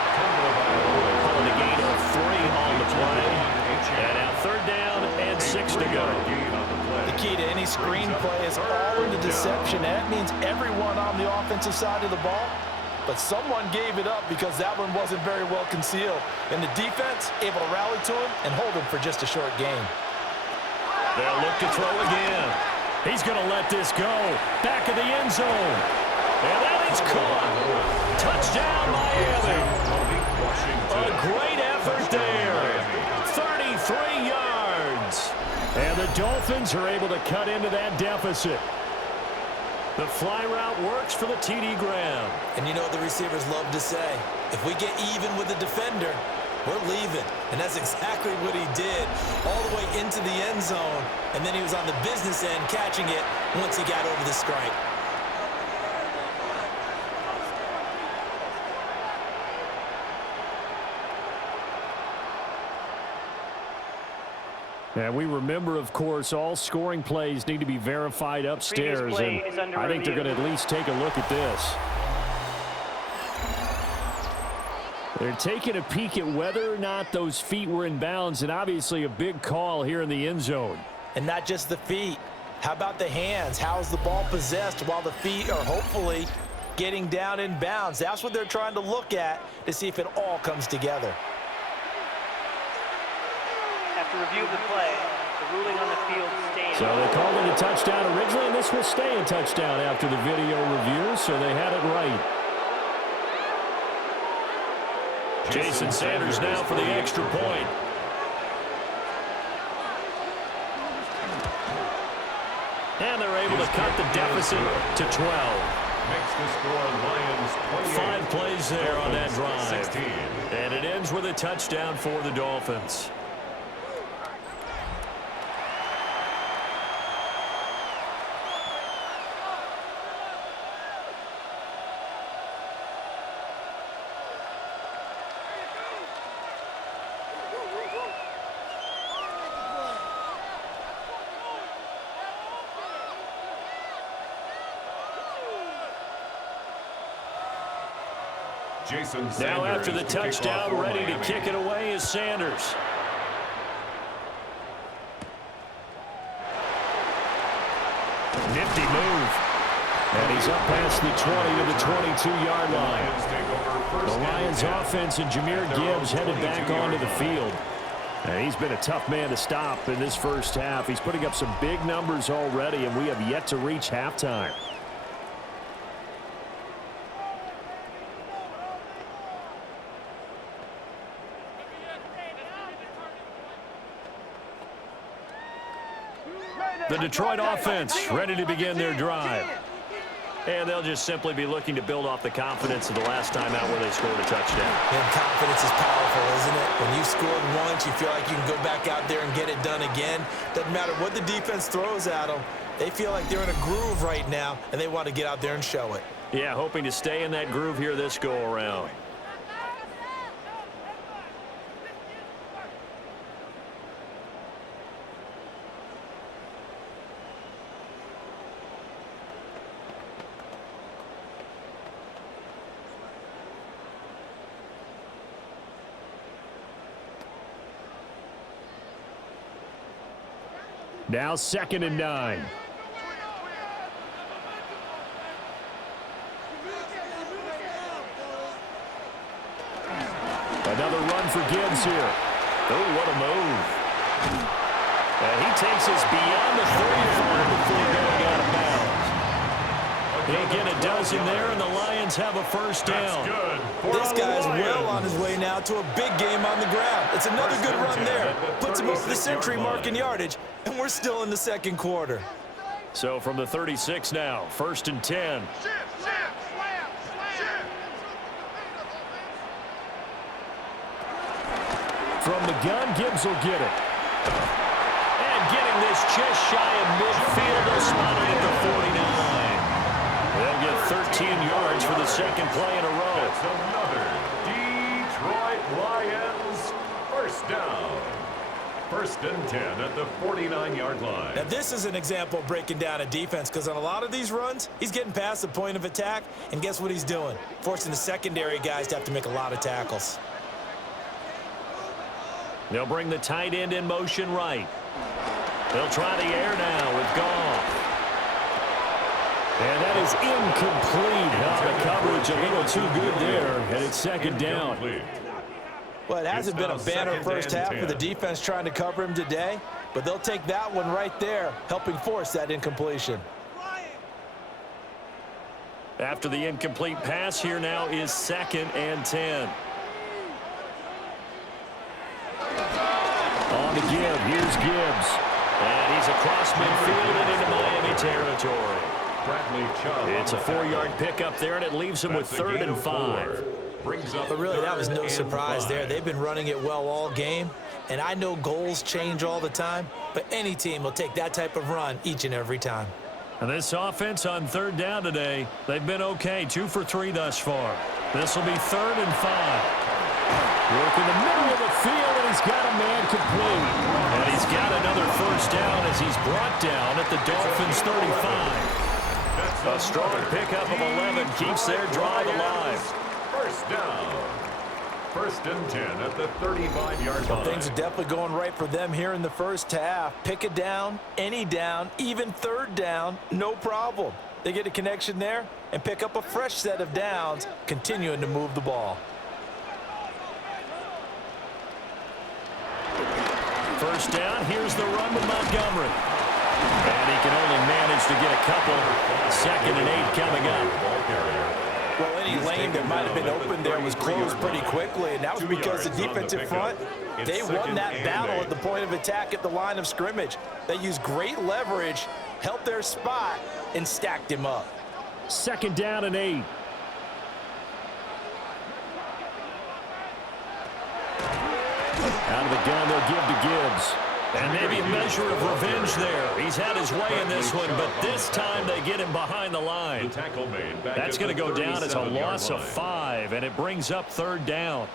Calling a gain of 3 on the play. And now 3rd down and 6 to go. The key to any screen play is all in the deception. That means everyone on the offensive side of the ball. But someone gave it up because that one wasn't very well concealed. And the defense able to rally to him and hold him for just a short gain. They'll look to throw again. He's going to let this go. Back of the end zone. And that is caught. Touchdown, Miami. A great effort there. 33 yards. And the Dolphins are able to cut into that deficit. The fly route works for the TD Graham. And you know what the receivers love to say? If we get even with the defender, we're leaving. And that's exactly what he did all the way into the end zone. And then he was on the business end catching it once he got over the stripe. And we remember, of course, all scoring plays need to be verified upstairs. And I think they're going to at least take a look at this. They're taking a peek at whether or not those feet were in bounds, and obviously a big call here in the end zone. And not just the feet. How about the hands? How is the ball possessed while the feet are hopefully getting down in bounds? That's what they're trying to look at to see if it all comes together. After review of the play, the ruling on the field stands. So they called it a touchdown originally, and this will stay a touchdown after the video review, so they had it right. Jason Sanders now for the extra point. And they're able to cut the deficit to 12. Makes the score Lions 28. 5 plays there on that drive. 16. And it ends with a touchdown for the Dolphins. Jason Sanders Now after the to kick touchdown, off for ready to Miami. kick it away is Sanders. Nifty move. And he's up past the 20 to the 22-yard line. The Lions offense and Jahmyr Gibbs headed back onto the field. And he's been a tough man to stop in this first half. He's putting up some big numbers already, and we have yet to reach halftime. The Detroit offense ready to begin their drive. And they'll just simply be looking to build off the confidence of the last time out where they scored a touchdown. And confidence is powerful, isn't it? When you've scored once, you feel like you can go back out there and get it done again. Doesn't matter what the defense throws at them. They feel like they're in a groove right now, and they want to get out there and show it. Yeah, hoping to stay in that groove here this go-around. Now 2nd and 9. Another run for Gibbs here. Oh, what a move. And he takes us beyond the 35 before going out of bounds. He'll get a dozen there, and the Lions have a first down. This guy's well on his way now to a big game on the ground. It's another good run there. Puts him over the century mark in yardage, and we're still in the second quarter. So from the 36 now, 1st and 10. From the gun, Gibbs will get it. And getting this just shy of midfield, they'll spot it at the 49. They'll get 13 yards for the second play in a row. That's another Detroit Lions first down. 1st and 10 at the 49-yard line. Now, this is an example of breaking down a defense, because on a lot of these runs, he's getting past the point of attack, and guess what he's doing? Forcing the secondary guys to have to make a lot of tackles. They'll bring the tight end in motion right. They'll try the air now with Goff. And that is incomplete. The coverage a little too good there, and it's 2nd down. Well, it hasn't been a banner first half for the defense trying to cover him today, but they'll take that one right there, helping force that incompletion. After the incomplete pass, here now is 2nd and 10. On the give, here's Gibbs. And he's across midfield and into Miami territory. It's a 4-yard pickup there, and it leaves him with 3rd and 5. But really, that was no surprise there. They've been running it well all game, and I know goals change all the time, but any team will take that type of run each and every time. And this offense on 3rd down today, they've been okay, 2 for 3 thus far. This will be 3rd and 5. Work in the middle of the field, and he's got a man complete. And he's got another first down as he's brought down at the Dolphins' 35. A strong pickup of 11 keeps their drive alive. First down. 1st and 10 at the 35-yard line. Things are definitely going right for them here in the first half. Pick it down, any down, even 3rd down, no problem. They get a connection there and pick up a fresh set of downs, continuing to move the ball. First down, here's the run with Montgomery. And he can only manage to get a couple. 2nd and 8 coming up. Well, any lane that might have been open there was closed pretty quickly, and that was because the defensive front, they won that battle at the point of attack at the line of scrimmage. They used great leverage, held their spot, and stacked him up. 2nd down and 8. Out of the gun, they'll give to Gibbs. And maybe a measure of revenge there. He's had his way in this one, but this time they get him behind the line. That's going to go down as a loss of 5, and it brings up 3rd down.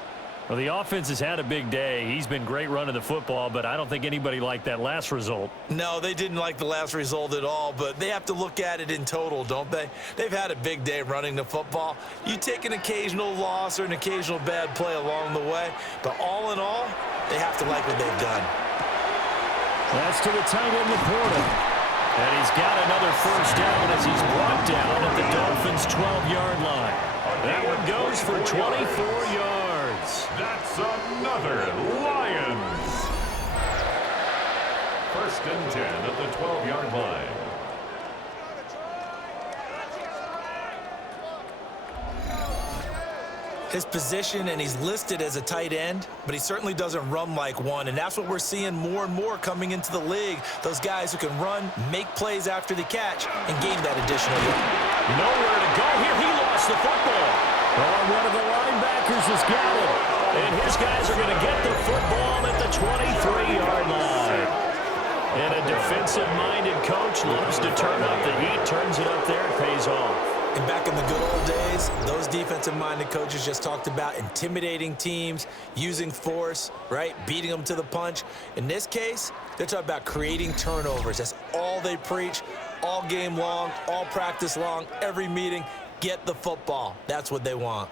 Well, the offense has had a big day. He's been great running the football, but I don't think anybody liked that last result. No, they didn't like the last result at all, but they have to look at it in total, don't they? They've had a big day running the football. You take an occasional loss or an occasional bad play along the way, but all in all, they have to like what they've done. That's to the tight end, Laporta. And he's got another first down as he's brought down at the Dolphins' 12-yard line. That one goes for 24 yards. That's another Lions. 1st and 10 at the 12-yard line. His position, and he's listed as a tight end, but he certainly doesn't run like one, and that's what we're seeing more and more coming into the league. Those guys who can run, make plays after the catch, and gain that additional yard. Nowhere to go here. He lost the football. Oh, one of the linebackers has got it. And his guys are going to get the football at the 23-yard line. And a defensive-minded coach loves to turn up the heat, turns it up there, it pays off. And back in the good old days, those defensive-minded coaches just talked about intimidating teams, using force, right, beating them to the punch. In this case, they're talking about creating turnovers. That's all they preach, all game long, all practice long, every meeting. Get the football. That's what they want.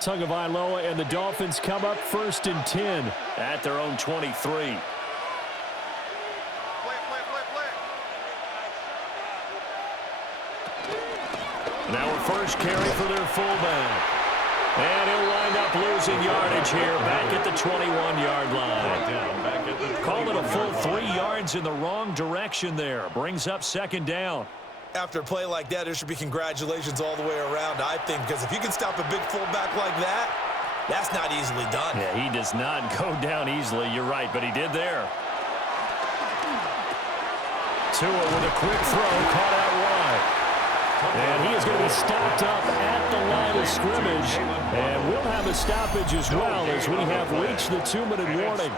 Tagovailoa and the Dolphins come up 1st and 10 at their own 23. Now a first carry for their fullback. And he'll wind up losing yardage here back at the 21-yard line. Call it a full 3 yards in the wrong direction there. Brings up 2nd down. After a play like that, there should be congratulations all the way around, I think, because if you can stop a big fullback like that, that's not easily done. Yeah, he does not go down easily. You're right, but he did there. Tua with a quick throw, caught out wide. And he is going to be stopped up at the line of scrimmage. And we'll have a stoppage as well as we have reached the 2-minute warning.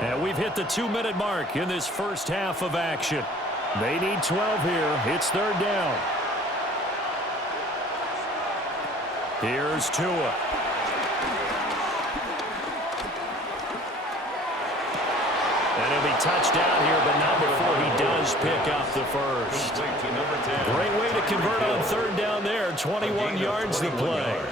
And we've hit the 2-minute mark in this first half of action. They need 12 here. It's 3rd down. Here's Tua. And he'll be touched down here, but not before he does pick up the first. Great way to convert on 3rd down there. 21 yards to play.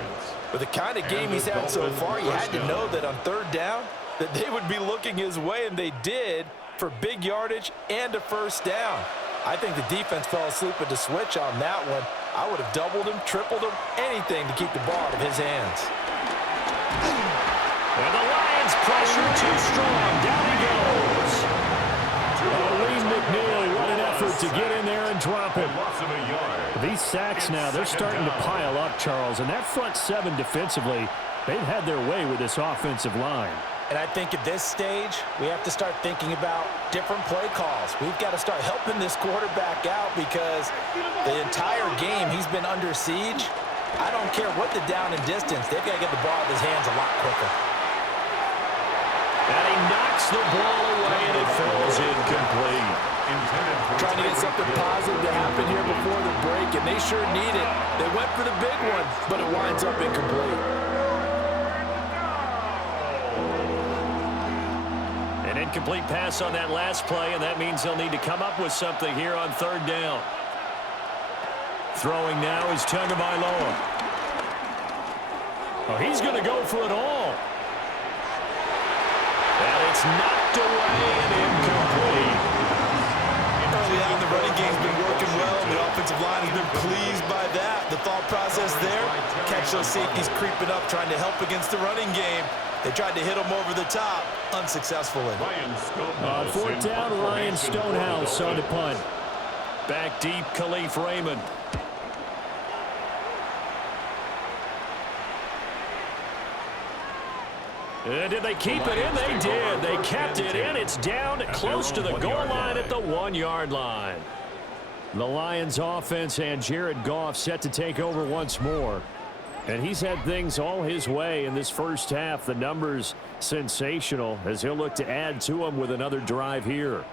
With the kind of game he's had so far, you had to know that on 3rd down that they would be looking his way, and they did, for big yardage and a first down. I think the defense fell asleep at the switch on that one. I would have doubled him, tripled him, anything to keep the ball out of his hands. And the Lions pressure too strong. Down he goes. Lee McNeil, what an effort to get in there and drop him. These sacks now, they're starting to pile up, Charles. And that front 7 defensively, they've had their way with this offensive line. And I think at this stage, we have to start thinking about different play calls. We've got to start helping this quarterback out because the entire game he's been under siege. I don't care what the down and distance. They've got to get the ball out of his hands a lot quicker. And he knocks the ball away, and it falls incomplete. Trying to get something positive to happen here before the break, and they sure need it. They went for the big one, but it winds up incomplete. An incomplete pass on that last play, and that means they'll need to come up with something here on 3rd down. Throwing now is Tagovailoa. Oh, he's going to go for it all. And it's knocked away and incomplete. Early on, the running game's been working well. The offensive line has been pleased by that. The thought process there, catch those safeties creeping up, trying to help against the running game. They tried to hit him over the top, unsuccessfully. 4th down, Ryan Stonehouse on the punt. Back deep, Khalif Raymond. Did they keep it in? They did. They kept it in. It's down close to the goal line at the 1-yard line. The Lions offense and Jared Goff set to take over once more. And he's had things all his way in this first half. The numbers sensational as he'll look to add to them with another drive here.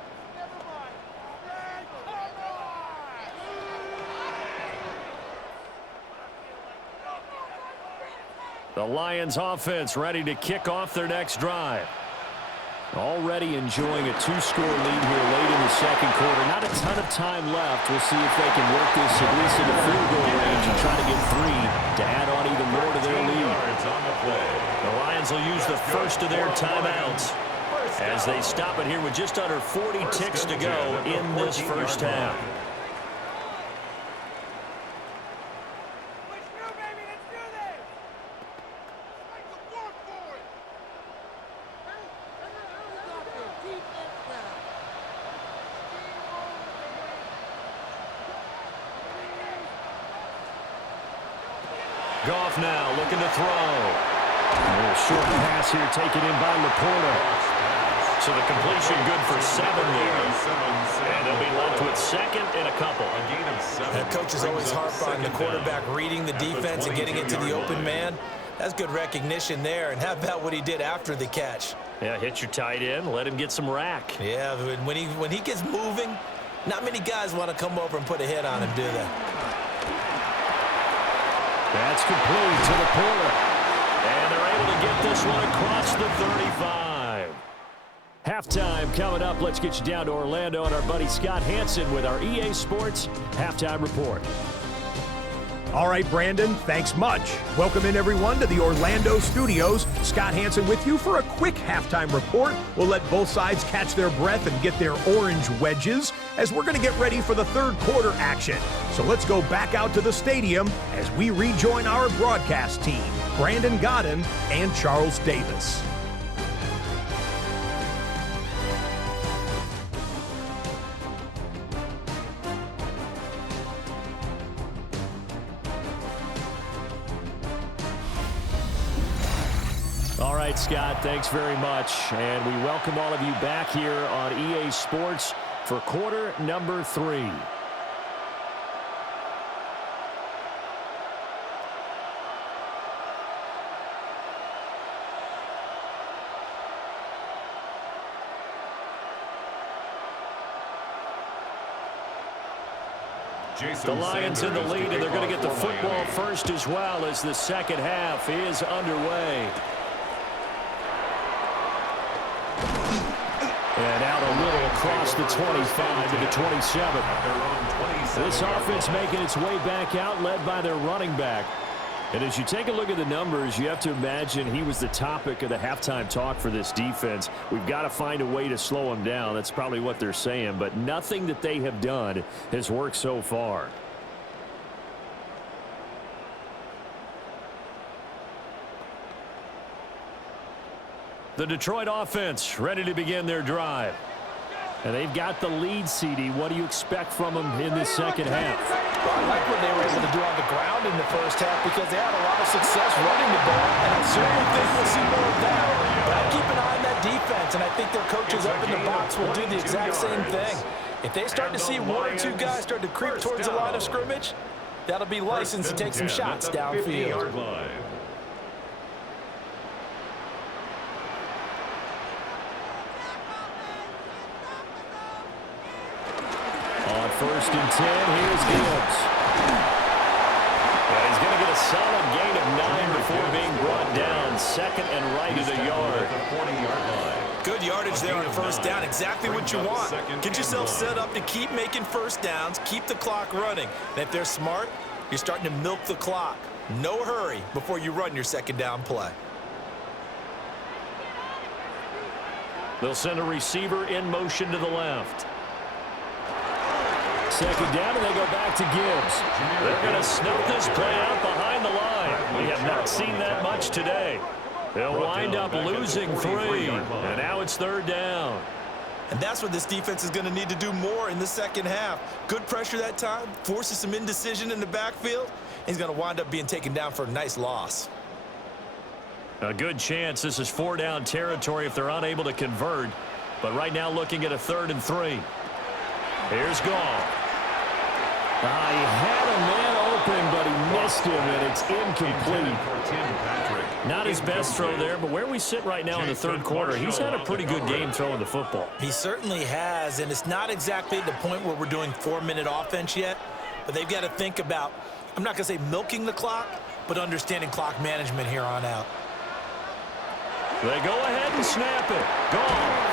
The Lions offense ready to kick off their next drive. Already enjoying a 2-score lead here late in the 2nd quarter. Not a ton of time left. We'll see if they can work this at least in the field goal range and try to get 3 to add on even more to their lead. The Lions will use the first of their timeouts as they stop it here with just under 40 ticks to go in this first half. Goff now looking to throw. A short pass here taken in by Laporta. So the completion good for 7 there. And they'll be left with second and a couple. That coach is always harp on the quarterback reading the defense and getting it to the open man. That's good recognition there. And how about what he did after the catch? Yeah, hit your tight end, let him get some rack. Yeah, when he gets moving, not many guys want to come over and put a hit on him, do they? That's complete to Laporta. And they're able to get this one across the 35. Halftime coming up. Let's get you down to Orlando and our buddy Scott Hansen with our EA Sports Halftime Report. All right, Brandon, thanks much. Welcome in, everyone, to the Orlando studios. Scott Hansen with you for a quick halftime report. We'll let both sides catch their breath and get their orange wedges as we're going to get ready for the third quarter action. So let's go back out to the stadium as we rejoin our broadcast team, Brandon Godden and Charles Davis. All right, Scott, thanks very much. And we welcome all of you back here on EA Sports for quarter number 3. The Lions in the lead, and they're going to get the football first as well as the second half is underway. And out a little across the 25 to the 27. This offense making its way back out, led by their running back. And as you take a look at the numbers, you have to imagine he was the topic of the halftime talk for this defense. We've got to find a way to slow him down. That's probably what they're saying. But nothing that they have done has worked so far. The Detroit offense ready to begin their drive. And they've got the lead, CD. What do you expect from them in this second half? Well, I like what they were able to do on the ground in the first half because they had a lot of success running the ball, and I certainly think we'll see more of that. But I keep an eye on that defense, and I think their coaches up in the box will do the exact same thing. If they start to see 1 or 2 guys start to creep towards the line of scrimmage, that'll be licensed to take some shots downfield. On 1st and 10, here's Gibbs. He's going to get a solid gain of 9 before being brought down. Second and right at a yard. Good yardage there on 1st down. Exactly what you want. Get yourself set up to keep making 1st downs, keep the clock running. And if they're smart, you're starting to milk the clock. No hurry before you run your 2nd down play. They'll send a receiver in motion to the left. 2nd down, and they go back to Gibbs. They're going to snuff this play out behind the line. We have not seen that much today. They'll wind up losing 3, and now it's 3rd down. And that's what this defense is going to need to do more in the second half. Good pressure that time, forces some indecision in the backfield. He's going to wind up being taken down for a nice loss. A good chance this is 4-down territory if they're unable to convert. But right now looking at a 3rd and 3. Here's Goff. He had a man open, but he missed him, and it's incomplete. Not his best throw there, but where we sit right now in the 3rd quarter, he's had a pretty good game throwing the football. He certainly has, and it's not exactly the point where we're doing 4-minute offense yet, but they've got to think about, I'm not going to say milking the clock, but understanding clock management here on out. They go ahead and snap it. Goff.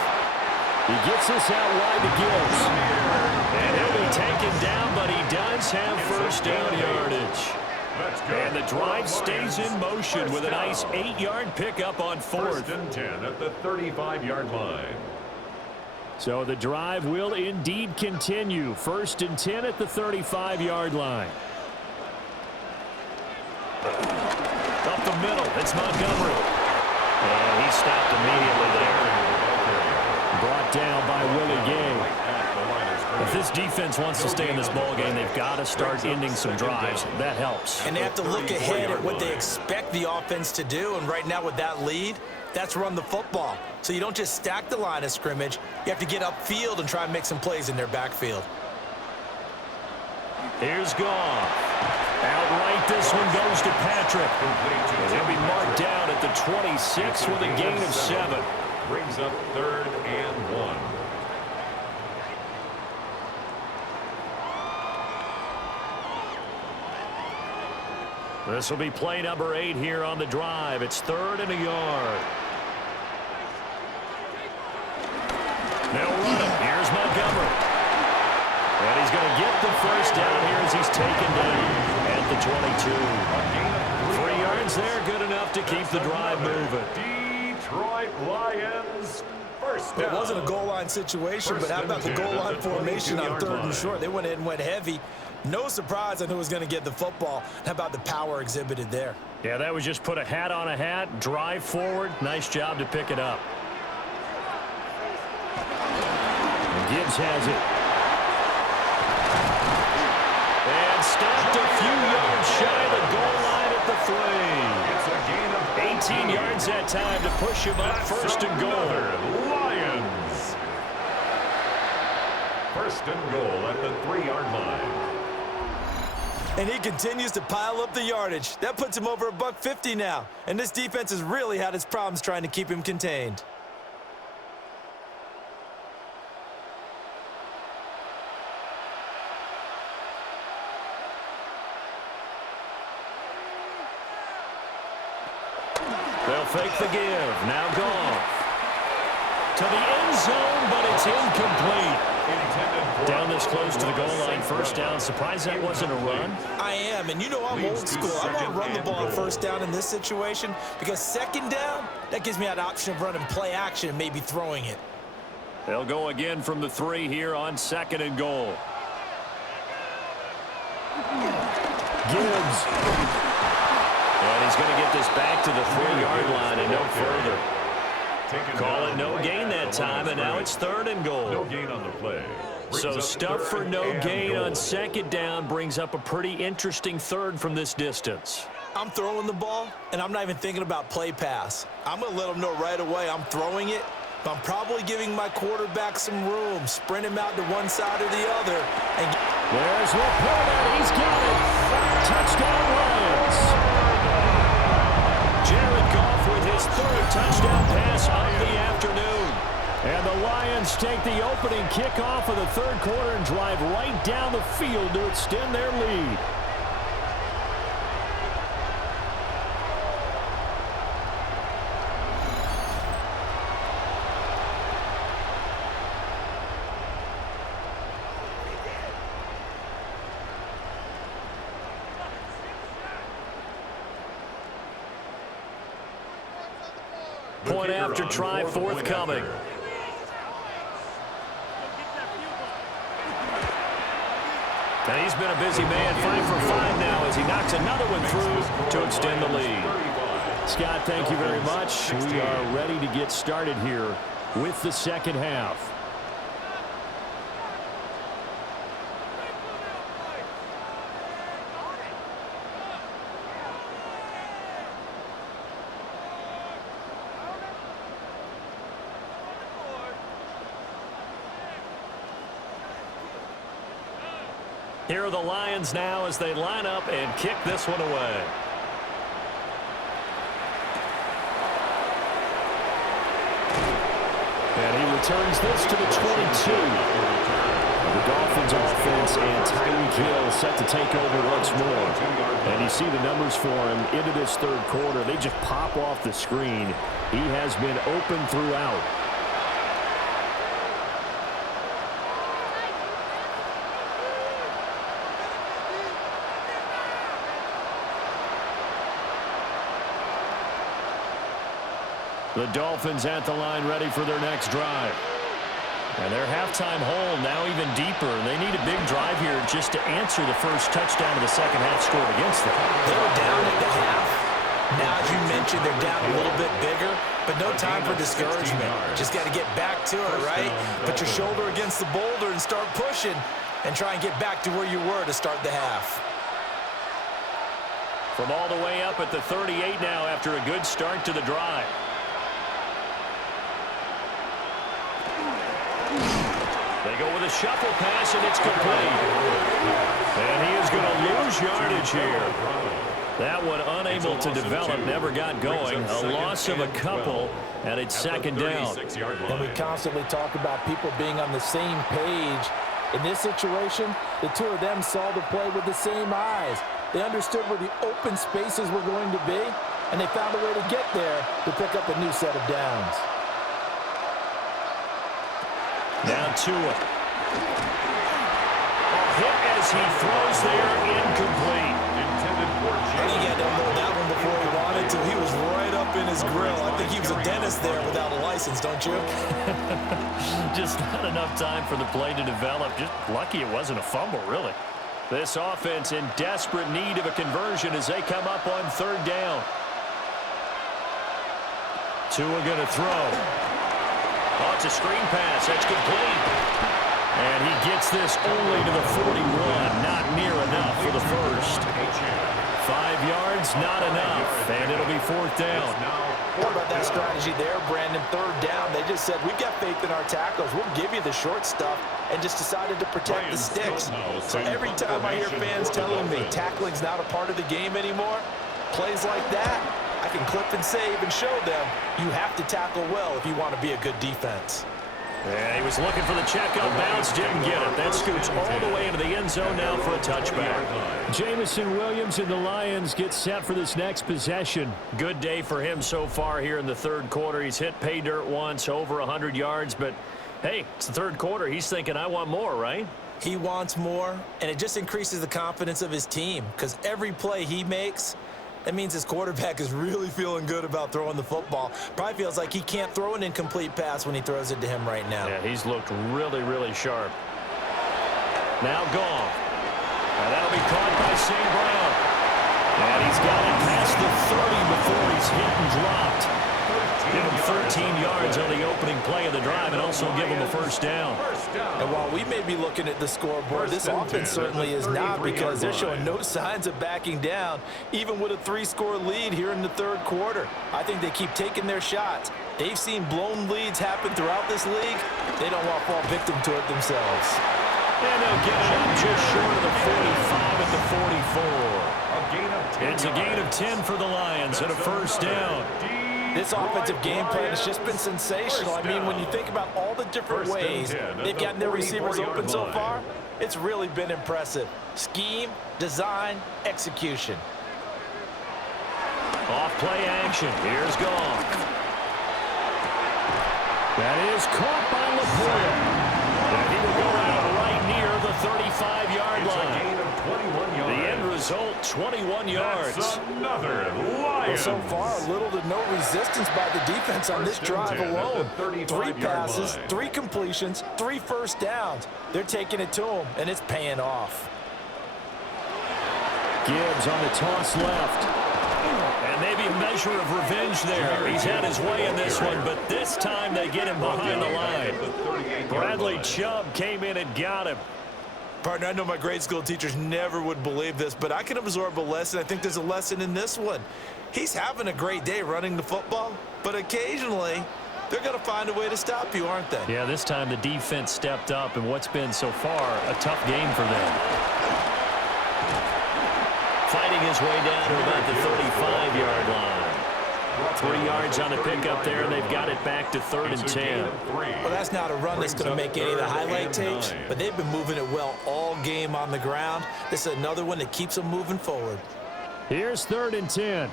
He gets this out wide to Gibbs. And he'll be taken down, but he does have 1st down yardage. And the drive stays in motion with a nice 8-yard pickup on 4th. 1st and 10 at the 35-yard line. So the drive will indeed continue. 1st and 10 at the 35-yard line. Up the middle, it's Montgomery. And he stopped immediately there. Brought down by Willie Gay. If this defense wants to stay in this ball game, they've got to start ending some drives. That helps. And they have to look ahead at what they expect the offense to do. And right now with that lead, that's run the football. So you don't just stack the line of scrimmage. You have to get upfield and try and make some plays in their backfield. Here's Goff. Outright, this one goes to Patrick. And he'll be marked down at the 26 with a gain of 7. Brings up 3rd and 1. This will be play number 8 here on the drive. It's 3rd and a yard. They'll run it. Here's Montgomery. And he's going to get the first down here as he's taken down at the 22. 3 yards there, good enough to keep the drive moving. Detroit Lions, first down. It wasn't a goal line situation, but how about the goal line formation on 3rd and short? They went ahead and went heavy. No surprise on who was going to get the football. How about the power exhibited there? Yeah, that was just put a hat on a hat, drive forward. Nice job to pick it up. And Gibbs has it. And stopped a few yards shy of the goal line at the 3. It's a gain of 18 yards that time to push him up. 1st and goal. Lions. 1st and goal at the 3-yard line. And he continues to pile up the yardage. That puts him over $150 now. And this defense has really had its problems trying to keep him contained. They'll fake the give. Now Goff. To the end zone, but it's incomplete. Down this close to the goal line, 1st down. Surprised that wasn't a run? I am, and you know I'm old school. I want to run the ball on 1st down in this situation because 2nd down, that gives me that option of running play action and maybe throwing it. They'll go again from the 3 here on 2nd and goal. Gibbs. And he's going to get this back to the 3-yard line and no further. Call it no gain that time, and now it's 3rd and goal. No gain on the play. So stuff for no gain on 2nd down brings up a pretty interesting 3rd from this distance. I'm throwing the ball, and I'm not even thinking about play pass. I'm going to let them know right away I'm throwing it, but I'm probably giving my quarterback some room, sprint him out to one side or the other. And there's Laporta. He's got it. Touchdown, Lions. Jared Goff with his 3rd touchdown pass of the afternoon. And the Lions take the opening kickoff of the 3rd quarter and drive right down the field to extend their lead. Point after try forthcoming. And he's been a busy man, 5 for 5 now as he knocks another one through to extend the lead. Scott, thank you very much. We are ready to get started here with the 2nd half. Here are the Lions now as they line up and kick this one away. And he returns this to the 22. The Dolphins offense and Tyreek Hill set to take over once more. And you see the numbers for him into this 3rd quarter. They just pop off the screen. He has been open throughout. The Dolphins at the line ready for their next drive. And their halftime hole now even deeper. They need a big drive here just to answer the first touchdown of the 2nd half scored against them. They were down at the half. Now, as you mentioned, they're down a little bit bigger, but no time for discouragement. Just got to get back to it, right? Put your shoulder against the boulder and start pushing and try and get back to where you were to start the half. From all the way up at the 38 now after a good start to the drive. They go with a shuffle pass, and it's complete. And he is going to lose yardage here. That one unable to develop, never got going. A loss of a couple, and it's second down. And we constantly talk about people being on the same page. In this situation, the two of them saw the play with the same eyes. They understood where the open spaces were going to be, and they found a way to get there to pick up a new set of downs. Now Tua. A hit as he throws there, incomplete. I think he had to unload that one before he wanted to. He was right up in his grill. I think he was a dentist there without a license, don't you? Just not enough time for the play to develop. Just lucky it wasn't a fumble, really. This offense in desperate need of a conversion as they come up on third down. Tua going to throw. Oh, it's a screen pass. That's complete. And he gets this only to the 41. Not near enough for the first. 5 yards, not enough. And it'll be fourth down. What about that strategy there, Brandon? Third down, they just said, we've got faith in our tackles. We'll give you the short stuff, and just decided to protect the sticks. So every time I hear fans telling me tackling's not a part of the game anymore, plays like that, I can clip and save and show them you have to tackle well if you want to be a good defense. Yeah, he was looking for the check up bounce, didn't get it. That scoots all the way into the end zone now for a touchback. Jamison Williams and the Lions get set for this next possession. Good day for him so far here in the third quarter. He's hit pay dirt once, over 100 yards, but hey, it's the third quarter. He's thinking, I want more, right? He wants more, and it just increases the confidence of his team because every play he makes, that means his quarterback is really feeling good about throwing the football. Probably feels like he can't throw an incomplete pass when he throws it to him right now. Yeah, he's looked really, really sharp. Now gone. And that'll be caught by St. Brown. And he's got it past the 30 before he's hit and dropped. Give him 13 yards on the opening play of the drive and also give him a first down. And while we may be looking at the scoreboard, this offense certainly is not because they're showing no signs of backing down, even with a 3-score lead here in the third quarter. I think they keep taking their shots. They've seen blown leads happen throughout this league. They don't want to fall victim to it themselves. And they'll get it up just short of the 45 at the 44. It's a gain of 10 for the Lions and a first down. This offensive game plan has just been sensational. I mean, when you think about all the different ways they've gotten their receivers open so far, it's really been impressive. Scheme, design, execution. Off play action. Here's Goff. That is caught by LaPorta. And he will go out right near the 35-yard line. The end result, 21 yards. Well, so far, little to no resistance by the defense on this drive alone. 3 passes, 3 completions, 3 first downs. They're taking it to him, and it's paying off. Gibbs on the toss left. And maybe a measure of revenge there. He's had his way in this one, but this time they get him behind the line. Bradley Chubb came in and got him. Partner, I know my grade school teachers never would believe this, but I can absorb a lesson. I think there's a lesson in this one. He's having a great day running the football, but occasionally they're going to find a way to stop you, aren't they? Yeah, this time the defense stepped up in what's been so far a tough game for them. Fighting his way down to about the 35-yard line. 3 yards on the pickup there, and they've got it back to 3rd and 10. Well, that's not a run that's going to make any of the highlight tapes, but they've been moving it well all game on the ground. This is another one that keeps them moving forward. Here's 3rd and 10.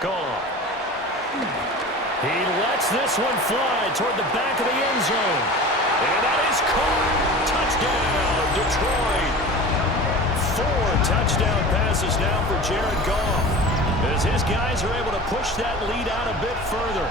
Gone. He lets this one fly toward the back of the end zone. And that is caught. Touchdown, Detroit. 4 touchdown passes now for Jared Goff, as his guys are able to push that lead out a bit further.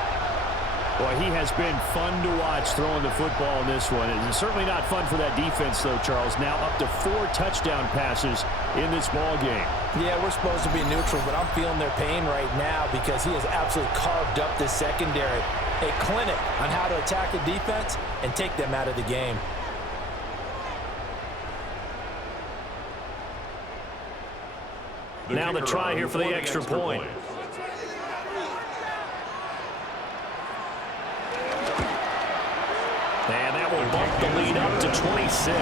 Boy, he has been fun to watch throwing the football in this one. It's certainly not fun for that defense, though, Charles. Now up to 4 touchdown passes in this ball game. Yeah, we're supposed to be neutral, but I'm feeling their pain right now because he has absolutely carved up this secondary. A clinic on how to attack a defense and take them out of the game. Now the try here for the extra point. And that will bump the lead up to 26.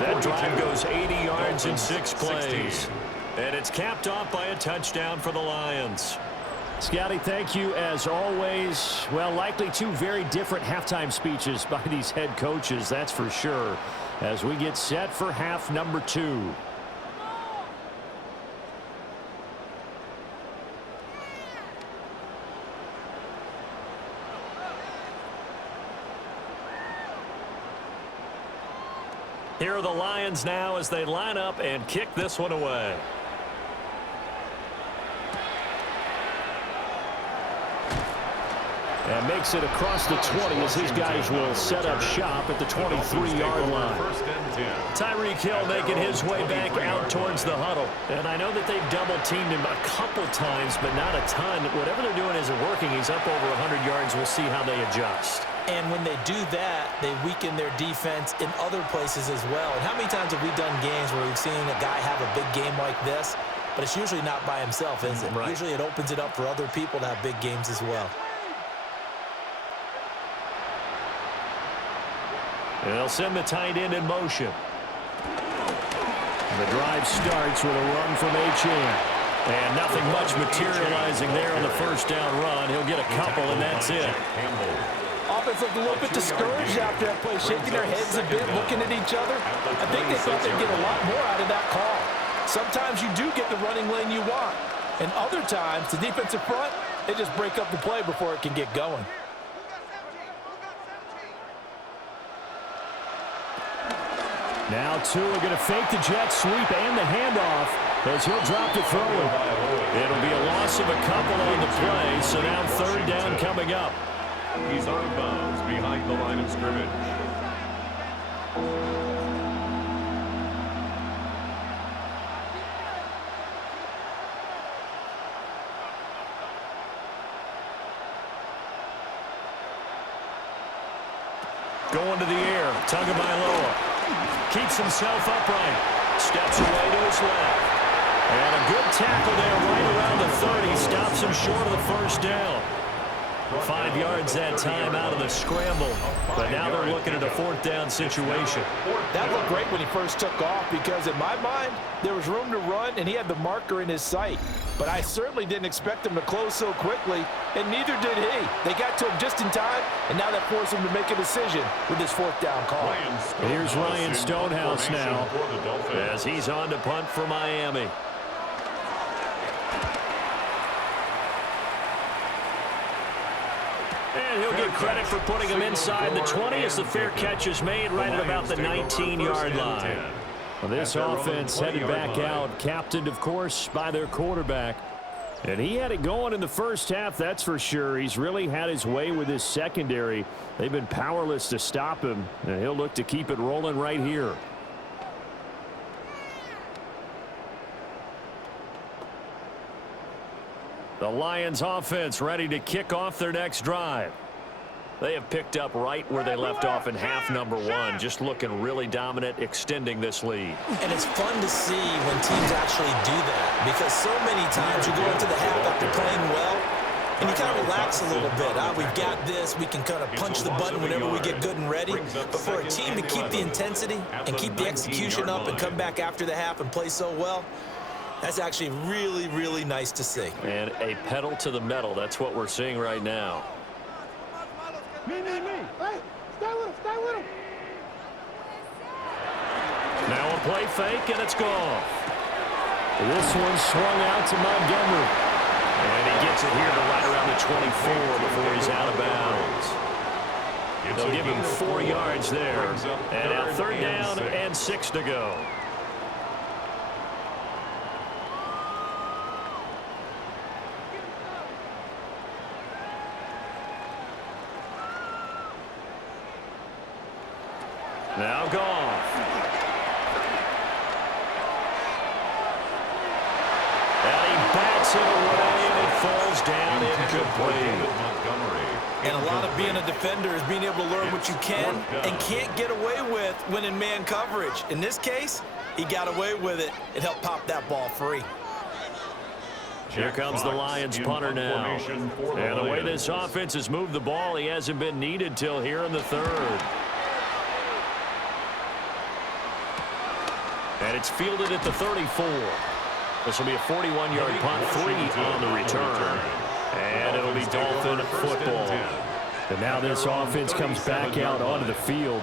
That drive goes 80 yards in 6 plays. And it's capped off by a touchdown for the Lions. Scotty, thank you as always. Well, likely 2 very different halftime speeches by these head coaches, that's for sure, as we get set for half number 2. Here are the Lions now as they line up and kick this one away. And makes it across the 20 as his guys will set up shop at the 23-yard line. Tyreek Hill making his way back out towards the huddle. And I know that they've double-teamed him a couple times, but not a ton. Whatever they're doing isn't working. He's up over 100 yards. We'll see how they adjust. And when they do that, they weaken their defense in other places as well. And how many times have we done games where we've seen a guy have a big game like this? But it's usually not by himself, is it? Right. Usually it opens it up for other people to have big games as well. And they'll send the tight end in motion. And the drive starts with a run from H.N. And nothing much materializing there on the first down run. He'll get a couple, and that's it. Offense looked a little bit discouraged after that play, shaking their heads a bit, looking at each other. I think they thought they'd get a lot more out of that call. Sometimes you do get the running lane you want. And other times, the defensive front, they just break up the play before it can get going. Now Tua going to fake the jet sweep and the handoff as he'll drop the throw. It'll be a loss of a couple on the play, so now 3rd down coming up. He's out of bounds behind the line of scrimmage. Going to the air, Tagovailoa. Keeps himself upright. Steps away to his left. And a good tackle there right around the 30. Stops him short of the first down. 5 yards that time out of the scramble. But now they're looking at a 4th down situation. That looked great when he first took off because in my mind, there was room to run and he had the marker in his sight. But I certainly didn't expect him to close so quickly, and neither did he. They got to him just in time, and now that forced him to make a decision with this 4th down call. Here's Ryan Stonehouse now as he's on to punt for Miami. And he'll get credit for putting him inside the 20 as the fair catch is made right at about the 19-yard line. Well, this offense headed back out, captained, of course, by their quarterback. And he had it going in the first half, that's for sure. He's really had his way with his secondary. They've been powerless to stop him, and he'll look to keep it rolling right here. The Lions offense ready to kick off their next drive. They have picked up right where they left off in half number 1, just looking really dominant, extending this lead. And it's fun to see when teams actually do that, because so many times you go into the half after playing well, and you kind of relax a little bit. We've got this. We can kind of punch the button whenever we get good and ready. But for a team to keep the intensity and keep the execution up and come back after the half and play so well, that's actually really, really nice to see. And a pedal to the metal. That's what we're seeing right now. Me. Hey, stay with him. Now a play fake, and it's gone. This one swung out to Montgomery. And he gets it here to right around the 24 before he's out of bounds. They'll give him 4 yards there. And now 3rd down and 6 to go. Now Goff. And he bats it away, and it falls down incomplete. Montgomery. And a lot of being a defender is being able to learn what you can and can't get away with when in man coverage. In this case, he got away with it and helped pop that ball free. Here comes the Lions punter now. And the way this offense has moved the ball, he hasn't been needed till here in the third. And it's fielded at the 34. This will be a 41-yard punt, 3 on the return. And it'll be Dolphin football. And now this offense comes back out onto the field.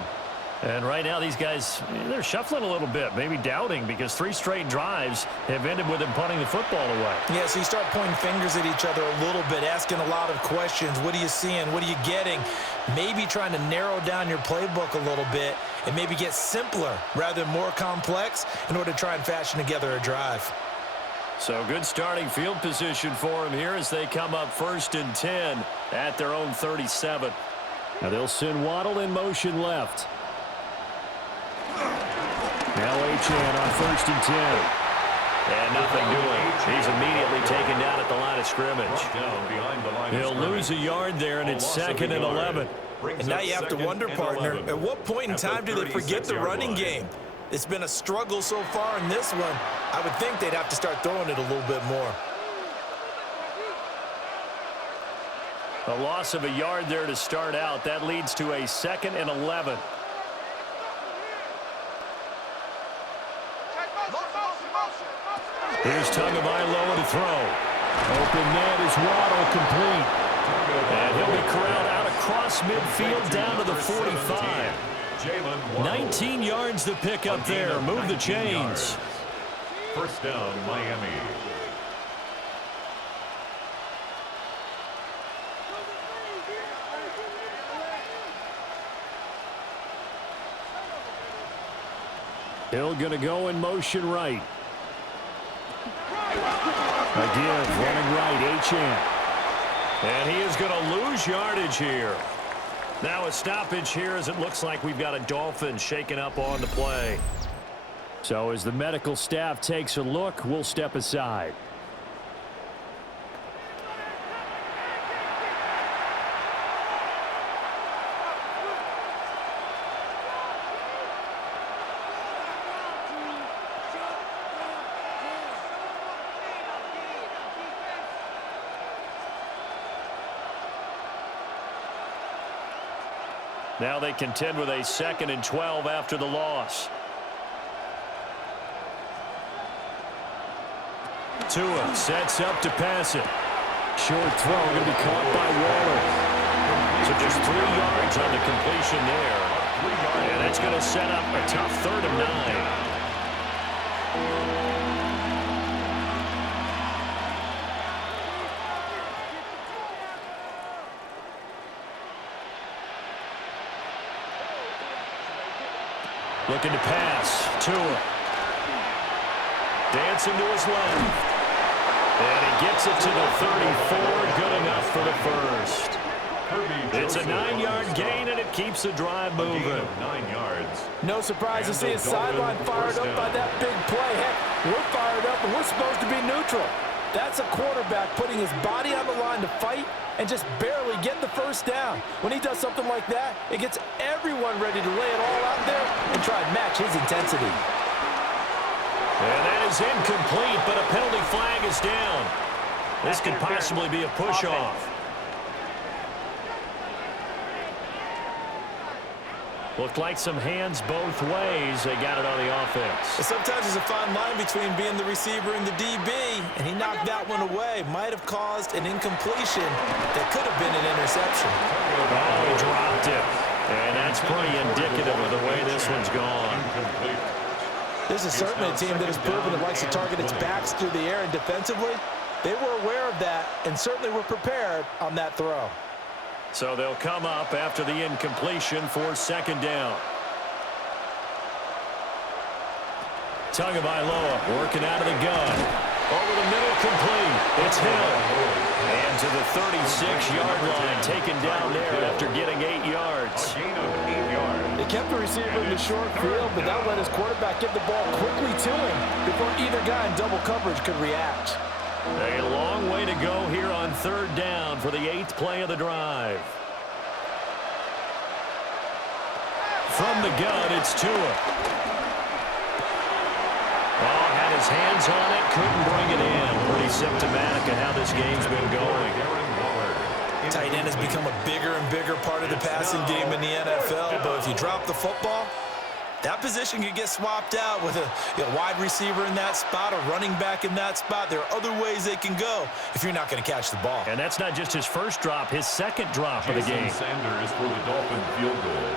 And right now these guys, they're shuffling a little bit, maybe doubting, because 3 straight drives have ended with them punting the football away. Yeah, so you start pointing fingers at each other a little bit, asking a lot of questions. What are you seeing? What are you getting? Maybe trying to narrow down your playbook a little bit and maybe get simpler rather than more complex in order to try and fashion together a drive. So good starting field position for them here as they come up 1st and 10 at their own 37. Now they'll send Waddle in motion left. Now Achane on 1st and 10. And nothing doing. He's immediately taken down at the line of scrimmage. He'll lose a yard there, and it's 2nd and 11. And now you have to wonder, partner, at what point in time do they forget the running game? It's been a struggle so far in this one. I would think they'd have to start throwing it a little bit more. A loss of a yard there to start out. That leads to a 2nd and 11. Here's Tagovailoa to throw. Open net is Waddle, complete. And he'll be corralled out across midfield down to the 45. 19 yards to pick up there. Move the chains. First down, Miami. Hill going to go in motion right. A give, running right, Achane. And he is going to lose yardage here. Now a stoppage here as it looks like we've got a Dolphin shaken up on the play. So as the medical staff takes a look, we'll step aside. Now they contend with a 2nd and 12 after the loss. Tua sets up to pass it. Short throw going to be caught by Waller. So just 3 yards on the completion there. And that's going to set up a tough 3rd and 9. Looking to pass. Tua. Dancing to his left. And he gets it to the 34. Good enough for the first. It's a 9-yard gain, and it keeps the drive moving. 9 yards. No surprise to see his sideline fired up by that big play. Heck, we're fired up, and we're supposed to be neutral. That's a quarterback putting his body on the line to fight and just barely get the first down. When he does something like that, it gets everyone ready to lay it all out there and try and match his intensity. And that is incomplete, but a penalty flag is down. This could possibly be a push-off. Looked like some hands both ways. They got it on the offense. Sometimes there's a fine line between being the receiver and the DB, and he knocked that one away. Might have caused an incompletion that could have been an interception. Oh, he dropped it. And that's pretty indicative of the way this one's gone. This is certainly a team that has proven it likes to target its backs through the air, and defensively, they were aware of that and certainly were prepared on that throw. So they'll come up after the incompletion for 2nd down. Tagovailoa working out of the gun. Over the middle, complete. It's Hill. And to the 36-yard line, taken down there after getting 8 yards. A gain of 8 yards. They kept the receiver in the short field, but that let his quarterback get the ball quickly to him before either guy in double coverage could react. A long way to go here on third down for the 8th play of the drive. From the gun, it's Tua. Oh, had his hands on it, couldn't bring it in. Pretty symptomatic of how this game's been going. Tight end has become a bigger and bigger part of the passing game in the NFL, but if you drop the football, that position could get swapped out with a wide receiver in that spot, a running back in that spot. There are other ways they can go if you're not going to catch the ball. And that's not just his first drop, his second drop of the game. Sanders for the Dolphin field goal.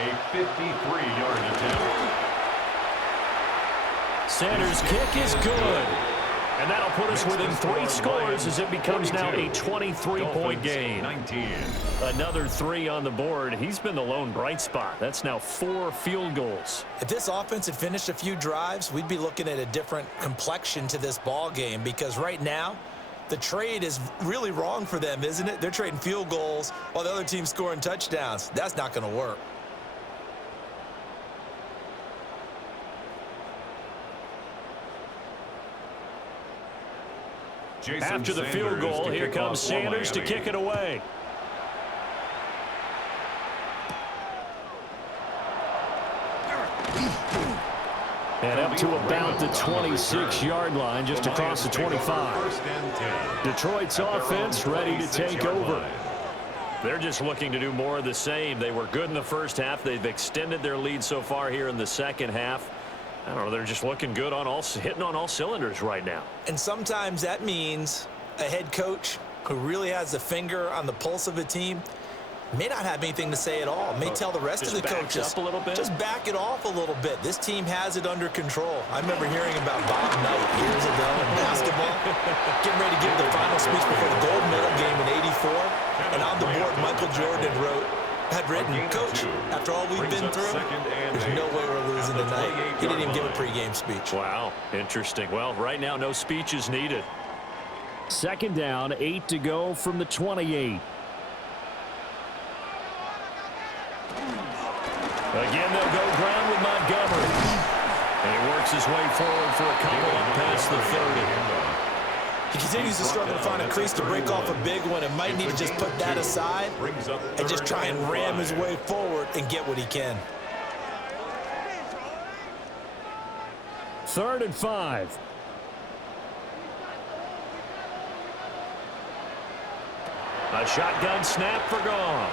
A 53-yard attempt. Sanders' kick is good. And that'll put us within 3 scores as it becomes now a 23-point game. 19. Another 3 on the board. He's been the lone bright spot. That's now 4 field goals. If this offense had finished a few drives, we'd be looking at a different complexion to this ball game, because right now the trade is really wrong for them, isn't it? They're trading field goals while the other team's scoring touchdowns. That's not going to work. After the field goal, here comes Sanders to kick it away. And up to about the 26-yard line, just across the 25. Detroit's offense ready to take over. They're just looking to do more of the same. They were good in the first half. They've extended their lead so far here in the second half. I don't know, they're just looking good hitting on all cylinders right now. And sometimes that means a head coach who really has a finger on the pulse of a team may not have anything to say at all. May tell the rest of the coaches, up a little bit. Just back it off a little bit. This team has it under control. I remember hearing about Bob Knight years ago in basketball, getting ready to give the final speech before the gold medal game in '84. And on the board, Michael Jordan had written, "Coach, after all we've been through, there's no way we're losing tonight." He didn't even give a pregame speech. Wow, interesting. Well, right now, no speech is needed. Second down, 8 to go from the 28. Again, they'll go ground with Montgomery. And he works his way forward for a couple up past the 30. He continues to struggle to find a crease to break off a big one, and might need to just put that aside and just try and ram his way forward and get what he can. 3rd and 5. A shotgun snap for Goff.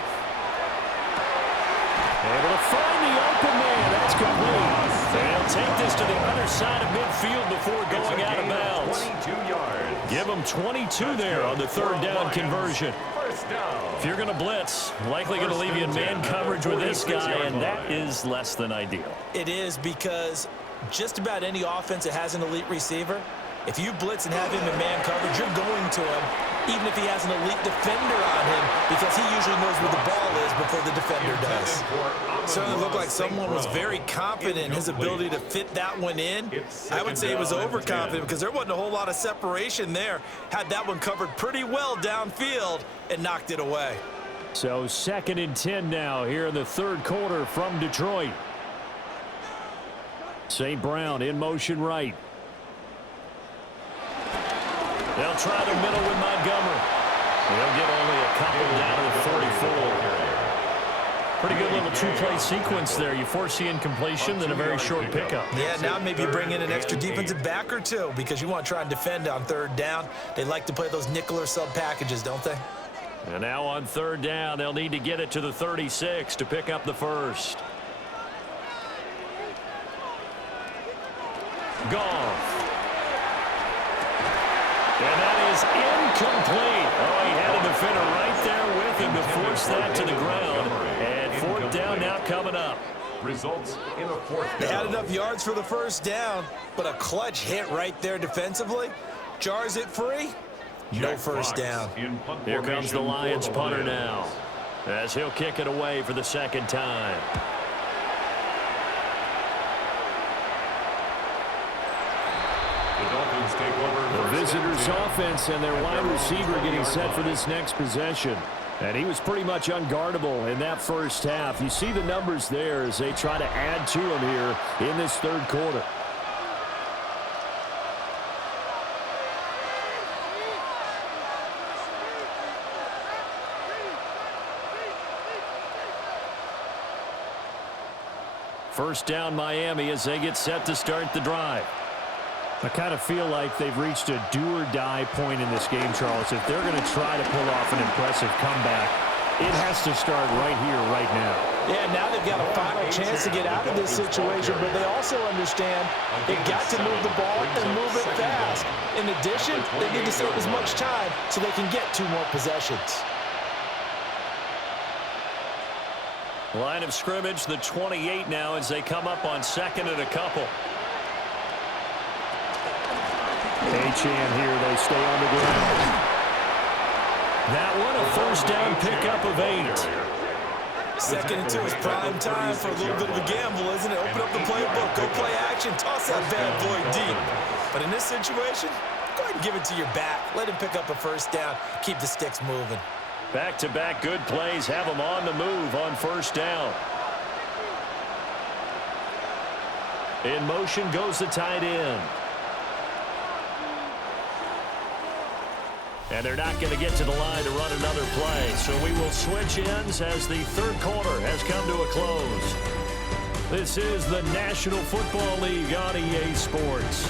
Able to find the open man. That's complete. They'll take this to the other side of midfield before going out of bounds. 22 yards. Give them 22 there on the 3rd down conversion. First down. If you're going to blitz, likely going to leave you in man coverage with this guy, and that is less than ideal. It is, because just about any offense that has an elite receiver, if you blitz and have him in man coverage, you're going to him, even if he has an elite defender on him, because he usually knows where the ball is before the defender does. Certainly looked like someone was very confident in his ability to fit that one in. I would say he was overconfident, because there wasn't a whole lot of separation there. Had that one covered pretty well downfield and knocked it away. So 2nd and 10 now here in the 3rd quarter from Detroit. St. Brown in motion right. They'll try the middle with Montgomery. They'll get only a couple down to the 44. Pretty good little 2-play sequence there. You foresee incompletion, then a very short pickup. Yeah, now maybe bring in an extra defensive back or two, because you want to try and defend on 3rd down. They like to play those nickel or sub packages, don't they? And now on 3rd down, they'll need to get it to the 36 to pick up the first. Goff. And that is incomplete. Oh, he had a defender right there with him to force that to the ground. And 4th down now coming up. Results in a 4th down. They had enough yards for the 1st down, but a clutch hit right there defensively jars it free. No 1st down. Here comes the Lions punter now, as he'll kick it away for the 2nd time. The Dolphins take over. The visitors' offense and their wide receiver getting set for this next possession. And he was pretty much unguardable in that first half. You see the numbers there as they try to add to him here in this third quarter. First down Miami as they get set to start the drive. I kind of feel like they've reached a do-or-die point in this game, Charles. If they're going to try to pull off an impressive comeback, it has to start right here, right now. Yeah, now they've got a final chance to get out of this situation, but they also understand they've got to move the ball and move it fast. In addition, they need to save as much time so they can get 2 more possessions. Line of scrimmage, the 28 now as they come up on second and a couple. Achane here, they stay on the ground. That one, a first down pickup of 8. Second and 2 is prime time for a little bit of a gamble, isn't it? Open up the playbook, go play action, toss that bad boy deep. But in this situation, go ahead and give it to your back. Let him pick up a first down, keep the sticks moving. Back-to-back good plays have them on the move on first down. In motion goes the tight end. And they're not going to get to the line to run another play. So we will switch ends as the third quarter has come to a close. This is the National Football League on EA Sports.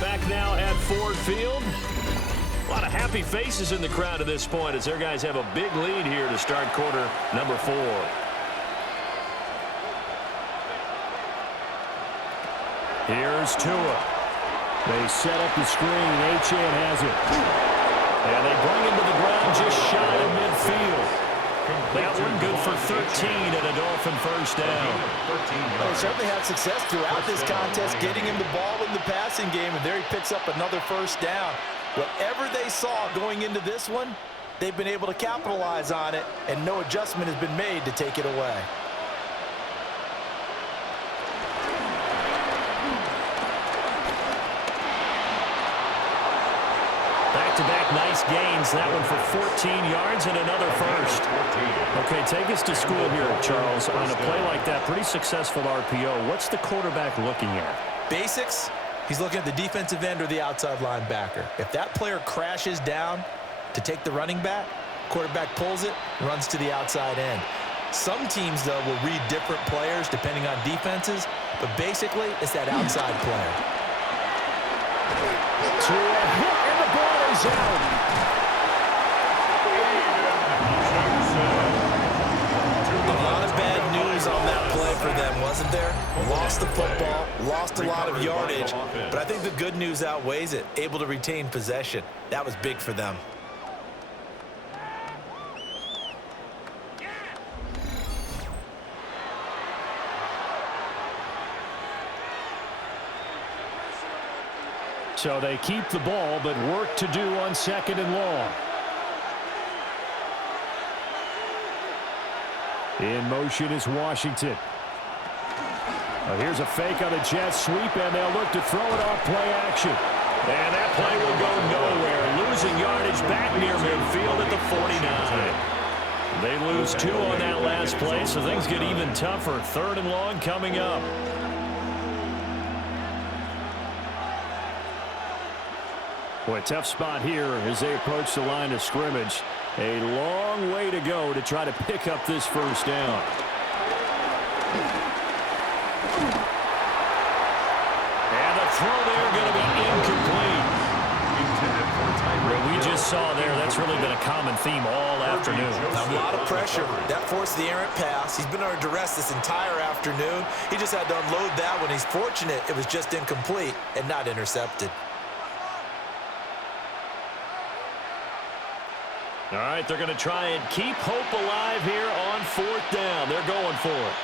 Back now at Ford Field. A lot of happy faces in the crowd at this point as their guys have a big lead here to start quarter number 4. Here's Tua. They set up the screen. Achane has it. And they bring him to the ground just shy of midfield. That one good for 13 and a Dolphin first down. Well, they certainly had success throughout this contest, getting him the ball in the passing game, and there he picks up another first down. Whatever they saw going into this one, they've been able to capitalize on it, and no adjustment has been made to take it away. Back-to-back nice gains. That one for 14 yards and another first. Okay, take us to school here, Charles. On a play like that, pretty successful RPO. What's the quarterback looking at? Basics, he's looking at the defensive end or the outside linebacker. If that player crashes down to take the running back, quarterback pulls it, runs to the outside end. Some teams, though, will read different players depending on defenses, but basically it's that outside player. To a hit, and the ball is out. A lot of bad news on that play for them, wasn't there? Lost the football, lost a lot of yardage, but I think the good news outweighs it. Able to retain possession. That was big for them. So they keep the ball, but work to do on second and long. In motion is Washington. Here's a fake on a jet sweep, and they'll look to throw it off play action. And that play will go nowhere. Losing yardage back near midfield at the 49. They lose 2 on that last play, so things get even tougher. Third and long coming up. Boy, tough spot here as they approach the line of scrimmage. A long way to go to try to pick up this first down. And the throw there going to be incomplete. What we just saw there, that's really been a common theme all afternoon. A lot of pressure. That forced the errant pass. He's been under duress this entire afternoon. He just had to unload that one. He's fortunate it was just incomplete and not intercepted. All right, they're going to try and keep hope alive here on 4th down. They're going for it.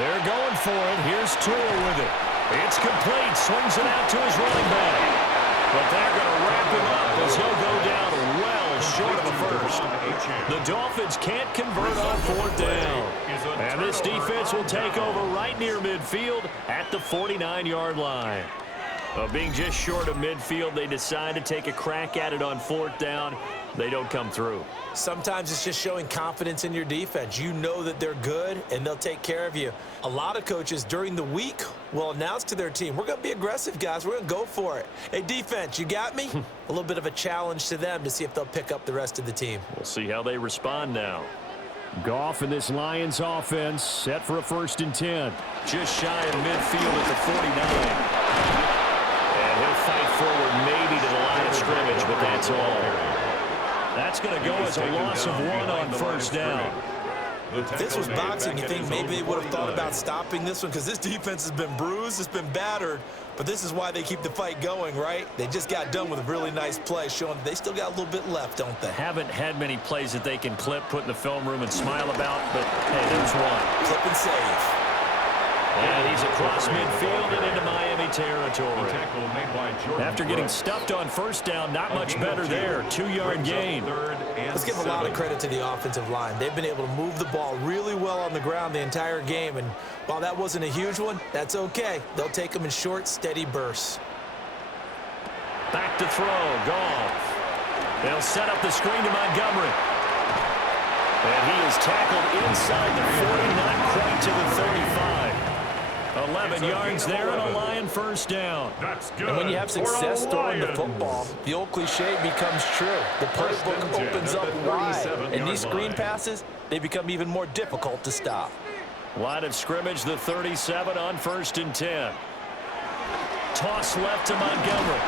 They're going for it. Here's Tua with it. It's complete. Swings it out to his running back. But they're going to wrap him up as he'll go down well just short of a first. The Dolphins can't convert on fourth down. And this defense will take over right near midfield at the 49-yard line. Being just short of midfield, they decide to take a crack at it on fourth down. They don't come through. Sometimes it's just showing confidence in your defense. You know that they're good, and they'll take care of you. A lot of coaches during the week will announce to their team, we're going to be aggressive, guys. We're going to go for it. Hey, defense, you got me? A little bit of a challenge to them to see if they'll pick up the rest of the team. We'll see how they respond now. Goff in this Lions offense, set for a 1st and 10. Just shy of midfield at the 49. And he'll fight forward maybe to the line of scrimmage, but that's all. That's going to go as a loss of 1 on 1st down. If this was boxing, you think maybe they would have thought about stopping this one, because this defense has been bruised, it's been battered, but this is why they keep the fight going, right? They just got done with a really nice play, showing that they still got a little bit left, don't they? Haven't had many plays that they can clip, put in the film room, and smile about, but hey, there's one. Clip and save. And he's across midfield and into Miami territory. After getting stuffed on 1st down, not much better there. 2-yard gain. Let's give a lot of credit to the offensive line. They've been able to move the ball really well on the ground the entire game. And while that wasn't a huge one, that's okay. They'll take them in short, steady bursts. Back to throw. Goff. They'll set up the screen to Montgomery. And he is tackled inside the 40, not quite to the 35. 11 yards there and a Lion 1st down. And when you have success throwing the football, the old cliche becomes true. The playbook opens up wide. And these screen passes, they become even more difficult to stop. Line of scrimmage, the 37 on 1st and 10. Toss left to Montgomery.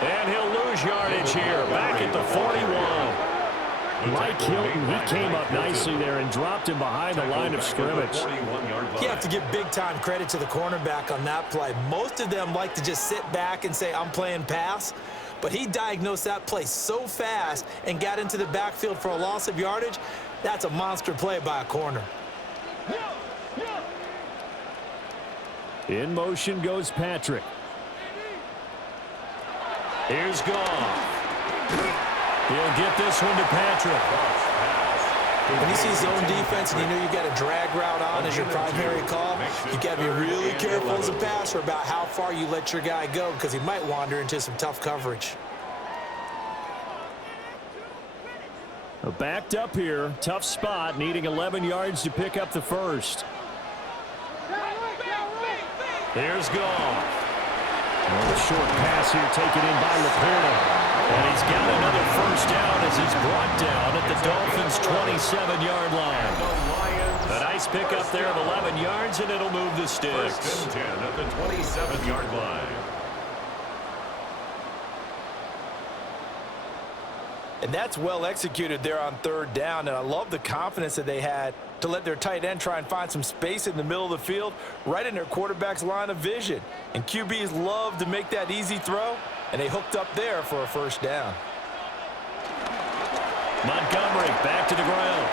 And he'll lose yardage here. Back at the 41. Mike Hilton, he came up nicely there and dropped him behind the line of scrimmage. You have to give big-time credit to the cornerback on that play. Most of them like to just sit back and say, I'm playing pass. But he diagnosed that play so fast and got into the backfield for a loss of yardage. That's a monster play by a corner. In motion goes Patrick. Here's Goff. He'll get this one to Patrick. When you see zone defense and you know you've got a drag route on as your primary call, you've got to be really careful as a passer about how far you let your guy go, because he might wander into some tough coverage. Backed up here, tough spot, needing 11 yards to pick up the 1st. Here's Goff. A short pass here taken in by Laporta. And he's got another 1st down as he's brought down at the Dolphins' 27-yard line. A nice pickup there of 11 yards, and it'll move the sticks. 1st and 10 at the 27-yard line. And that's well executed there on 3rd down, and I love the confidence that they had to let their tight end try and find some space in the middle of the field, right in their quarterback's line of vision. And QBs love to make that easy throw, and they hooked up there for a 1st down. Montgomery back to the ground.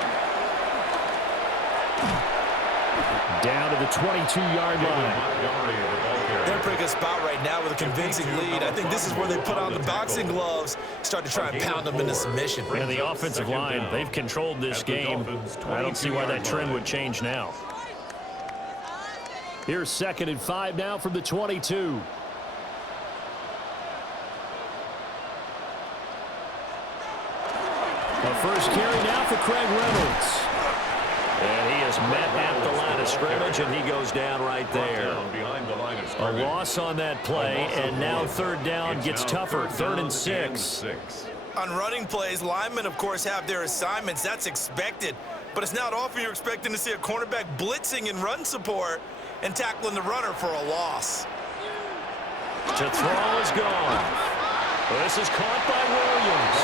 Down to the 22-yard line. They're in a pretty good spot right now with a convincing lead. I think this is where they put on the boxing gloves, start to try and pound them into submission. And the offensive line, they've controlled this game. I don't see why that trend would change now. Here's 2nd and 5 now from the 22. A first carry now for Craig Reynolds. And he is met at the line of scrimmage, and he goes down right there. A loss on that play, and now 3rd down gets tougher. 3rd and 6. On running plays, linemen, of course, have their assignments. That's expected. But it's not often you're expecting to see a cornerback blitzing in run support and tackling the runner for a loss. To throw is gone. This is caught by Williams.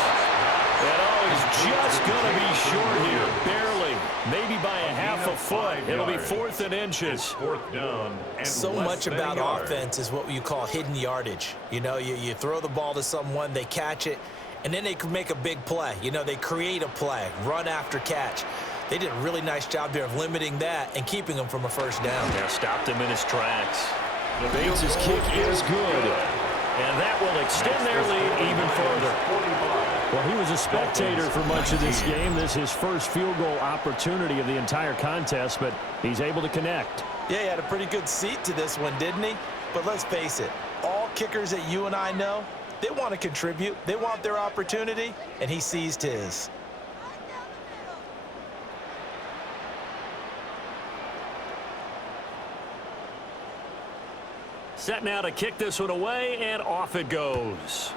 And he's just going to be short here, barely, maybe by a half a foot. It'll be 4th and inches. 4th down. So much about offense is what you call hidden yardage. You know, you throw the ball to someone, they catch it, and then they can make a big play. You know, they create a play, run after catch. They did a really nice job there of limiting that and keeping him from a 1st down. Yeah, stopped him in his tracks. Bates' kick is good, and that will extend their lead even further. Well, he was a spectator for much of this game. This is his first field goal opportunity of the entire contest, but he's able to connect. Yeah, he had a pretty good seat to this one, didn't he? But let's face it, all kickers that you and I know, they want to contribute. They want their opportunity, and he seized his. Set now to kick this one away, and off it goes.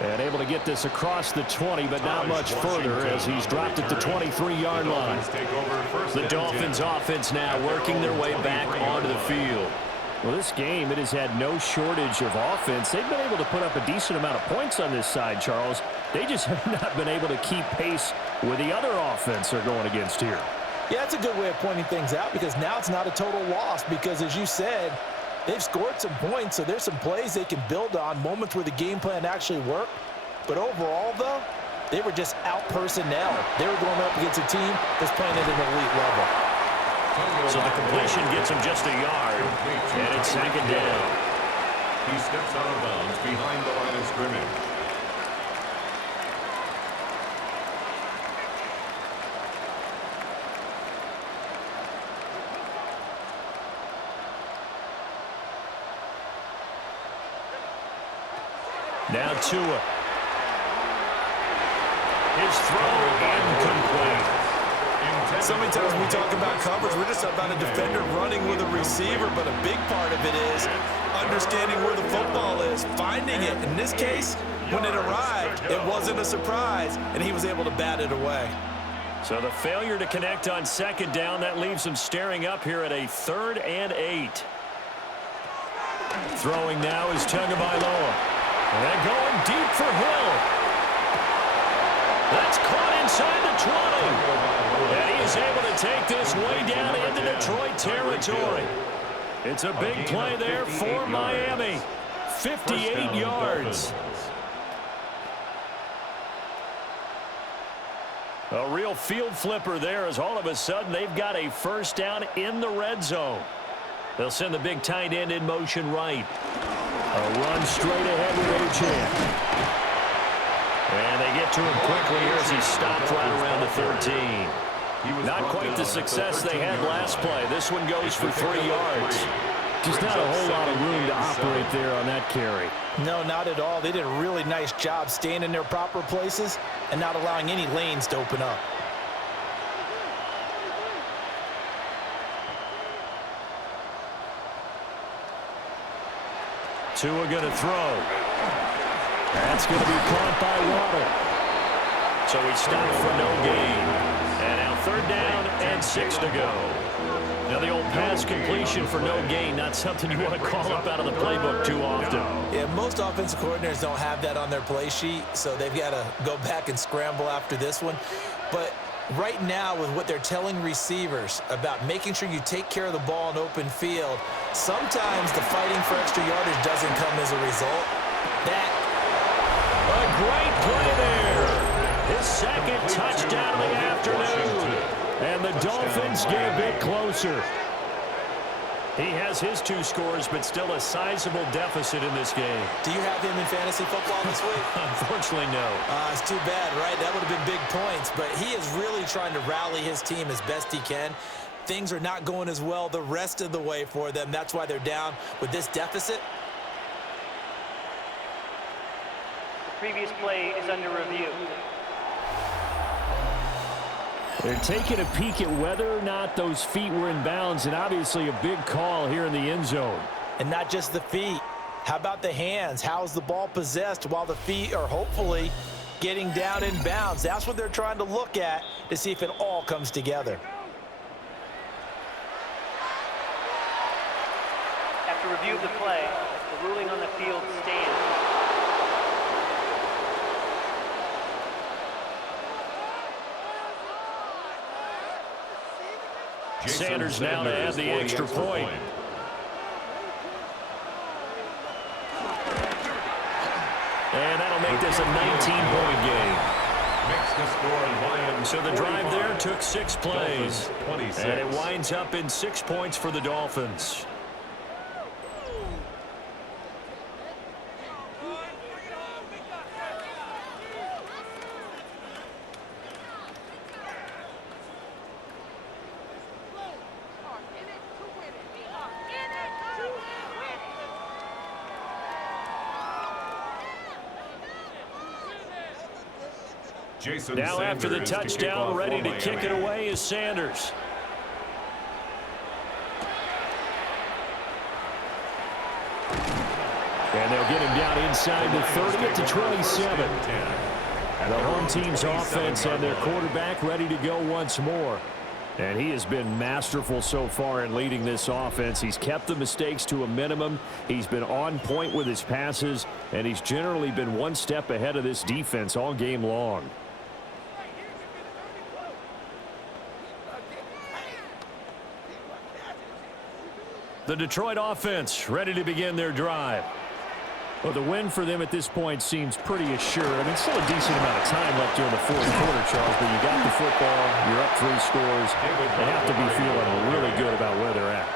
And able to get this across the 20, but not much further as he's dropped at the 23-yard line. The Dolphins offense now working their way back onto the field. Well, this game, it has had no shortage of offense. They've been able to put up a decent amount of points on this side, Charles. They just have not been able to keep pace with the other offense they're going against here. Yeah, that's a good way of pointing things out because now it's not a total loss because, as you said, they've scored some points, so there's some plays they can build on, moments where the game plan actually worked. But overall, though, they were just out-personnel. They were going up against a team that's playing at an elite level. So the completion gets him just a yard, and it's second down. He steps out of bounds behind the line of scrimmage. Now Tua. His throw incomplete. So many times when we talk about coverage, we're just about a defender running with a receiver, but a big part of it is understanding where the football is, finding it. In this case, when it arrived, it wasn't a surprise, and he was able to bat it away. So the failure to connect on second down, that leaves him staring up here at a 3rd and 8. Throwing now is Tagovailoa. And they're going deep for Hill. That's caught inside the 20. And he is able to take this way down into Detroit territory. It's a big play there for Miami. 58 yards. A real field flipper there as all of a sudden they've got a first down in the red zone. They'll send the big tight end in motion right. A run straight ahead with H. And they get to him quickly here as he stopped right around the 13. Not quite the success they had last play. This one goes for 3 yards. Just not a whole lot of room to operate there on that carry. No, not at all. They did a really nice job staying in their proper places and not allowing any lanes to open up. Tua going to throw. That's going to be caught by Waddle. So he stopped for no gain. And now 3rd down and 6 to go. Now the old pass completion for no gain, not something you want to call up out of the playbook too often. Yeah, most offensive coordinators don't have that on their play sheet, so they've got to go back and scramble after this one. But right now, with what they're telling receivers about making sure you take care of the ball in open field, sometimes the fighting for extra yardage doesn't come as a result. A great play there. His second touchdown of the afternoon. And the Dolphins get a bit closer. He has his 2 scores, but still a sizable deficit in this game. Do you have him in fantasy football this week? Unfortunately, no. It's too bad, right? That would have been big points, but he is really trying to rally his team as best he can. Things are not going as well the rest of the way for them. That's why they're down with this deficit. The previous play is under review. They're taking a peek at whether or not those feet were in bounds, and obviously a big call here in the end zone. And not just the feet. How about the hands? How's the ball possessed while the feet are hopefully getting down in bounds? That's what they're trying to look at to see if it all comes together. After review of the play, the ruling on the field stands. Sanders now to add the extra point. And that'll make this a 19-point game. So the drive there took 6 plays. And it winds up in 6 points for the Dolphins. Now after the touchdown, ready to kick it away is Sanders. And they'll get him down inside the 30 at the 27. The home team's offense and their quarterback ready to go once more. And he has been masterful so far in leading this offense. He's kept the mistakes to a minimum. He's been on point with his passes, and he's generally been one step ahead of this defense all game long. The Detroit offense ready to begin their drive. Well, the win for them at this point seems pretty assured. I mean, still a decent amount of time left during the fourth quarter, Charles, but you got the football, you're up 3 scores. They have to be feeling really good about where they're at.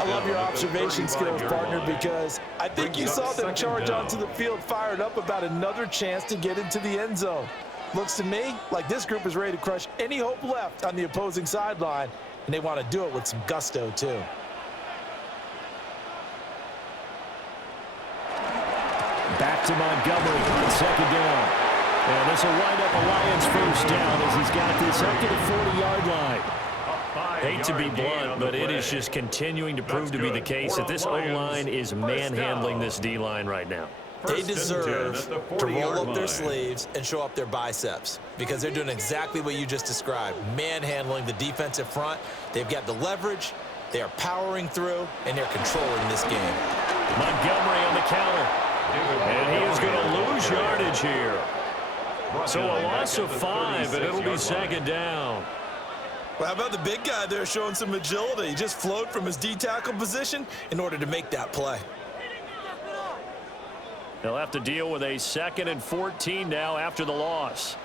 I love your observation skills, partner, because I think you saw them charge onto the field fired up about another chance to get into the end zone. Looks to me like this group is ready to crush any hope left on the opposing sideline, and they want to do it with some gusto, too. Back to Montgomery on second down. And this will wind up a Lions first down as he's got this up to the 40-yard line. Hate to be blunt, but it is just continuing to prove to be the case that this O-line is manhandling this D-line right now. They deserve to roll up their sleeves and show up their biceps because they're doing exactly what you just described, manhandling the defensive front. They've got the leverage, they are powering through, and they're controlling this game. Montgomery on the counter. And he is going to lose yardage here. So a loss of 5, and it'll be second down. Well, how about the big guy there showing some agility? He just flowed from his D-tackle position in order to make that play. They'll have to deal with a 2nd and 14 now after the loss.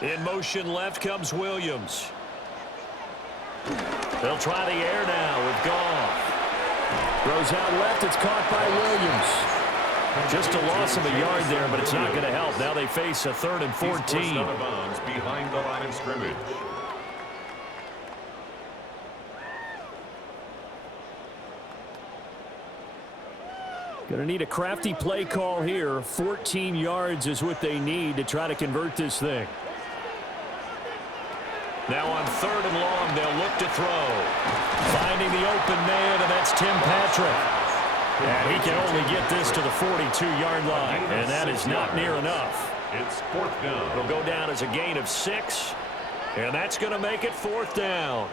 In motion left comes Williams. They'll try the air now with Goff. Throws out left. It's caught by Williams. Just a loss of a yard there, but it's not going to help. Now they face a 3rd and 14. Behind the line of scrimmage. Going to need a crafty play call here. 14 yards is what they need to try to convert this thing. Now on 3rd and long, they'll look to throw. Finding the open man, and that's Tim Patrick. And he can only get this to the 42-yard line, and that is not near enough. It's 4th down. It'll go down as a gain of 6, and that's going to make it 4th down.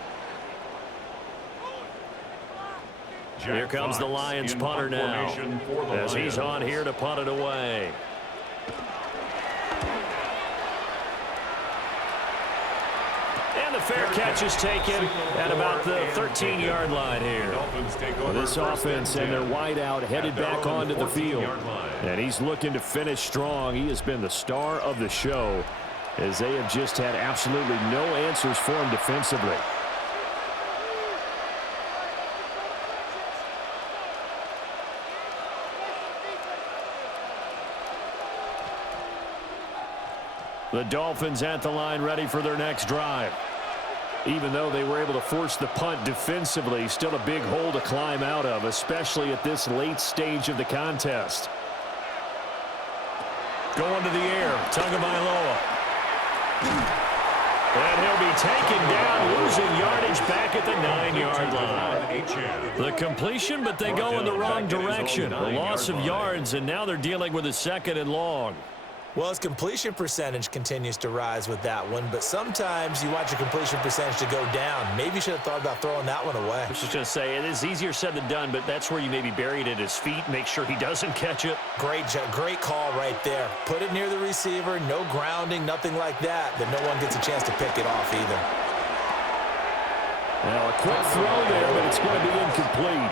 Here comes the Lions punter now, as he's on here to punt it away. And the fair catch is taken at about the 13-yard line here. Well, this offense and their wideout headed back onto the field. And he's looking to finish strong. He has been the star of the show as they have just had absolutely no answers for him defensively. The Dolphins at the line ready for their next drive. Even though they were able to force the punt defensively, still a big hole to climb out of, especially at this late stage of the contest. Going to the air, Tagovailoa. And he'll be taken down, losing yardage back at the 9-yard line. The completion, but they go in the wrong direction. A loss of yards, and now they're dealing with a 2nd and long. Well, his completion percentage continues to rise with that one, but sometimes you want your completion percentage to go down. Maybe you should have thought about throwing that one away. I was just going to say, it is easier said than done, but that's where you maybe bury it at his feet, make sure he doesn't catch it. Great call right there. Put it near the receiver, no grounding, nothing like that, but no one gets a chance to pick it off either. Now a quick throw there, but it's going to be incomplete.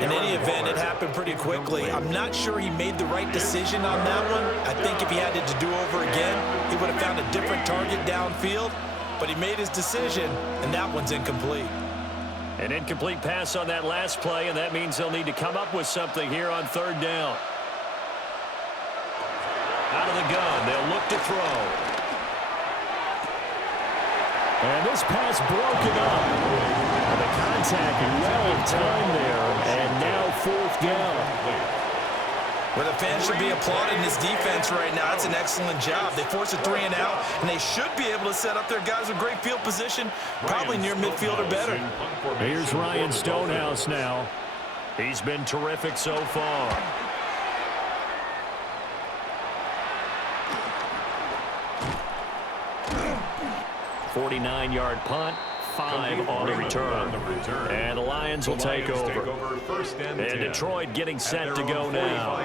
In any event, it happened pretty quickly. I'm not sure he made the right decision on that one. I think if he had to do over again, he would have found a different target downfield, but he made his decision, and that one's incomplete. An incomplete pass on that last play, and that means they'll need to come up with something here on 3rd down. Out of the gun, they'll look to throw. And this pass broken up. And the contact well timed there, and now 4th down. Well, the fans should be applauding this defense right now. It's an excellent job. They force a 3 and out, and they should be able to set up their guys with great field position, probably near midfield or better. Here's Ryan Stonehouse now. He's been terrific so far. 49-yard punt. 5 on the return. And the Lions will take over. And Detroit getting set to go now.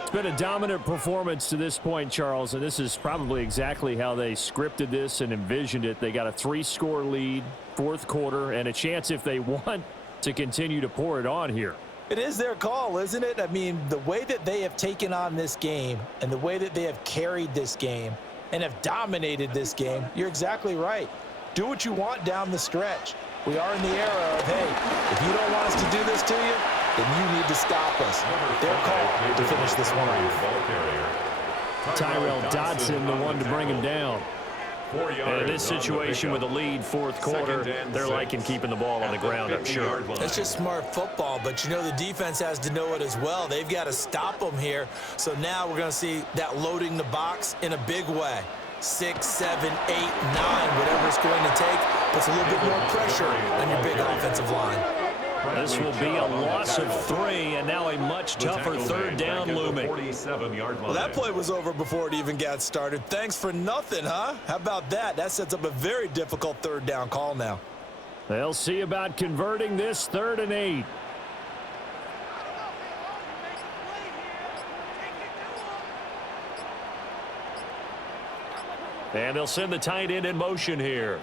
It's been a dominant performance to this point, Charles, and this is probably exactly how they scripted this and envisioned it. They got a 3-score lead, fourth quarter, and a chance, if they want, to continue to pour it on here. It is their call, isn't it? I mean, the way that they have taken on this game and the way that they have carried this game and have dominated this game, you're exactly right. Do what you want down the stretch. We are in the era of, hey, if you don't want us to do this to you, then you need to stop us. Their call to finish this one off. Tyrell Dodson, the one to bring him down. And in this situation with a lead, fourth quarter, they're liking keeping the ball on the ground, I'm sure. That's just smart football, but you know the defense has to know it as well. They've got to stop them here. So now we're going to see that loading the box in a big way. 6, 7, 8, 9, whatever it's going to take, puts a little bit more pressure on your big offensive line. This will be a loss of 3, and now a much tougher third down looming. Well, that play was over before it even got started. Thanks for nothing, huh? How about that? That sets up a very difficult third down call now. They'll see about converting this 3rd and 8. And they'll send the tight end in motion here.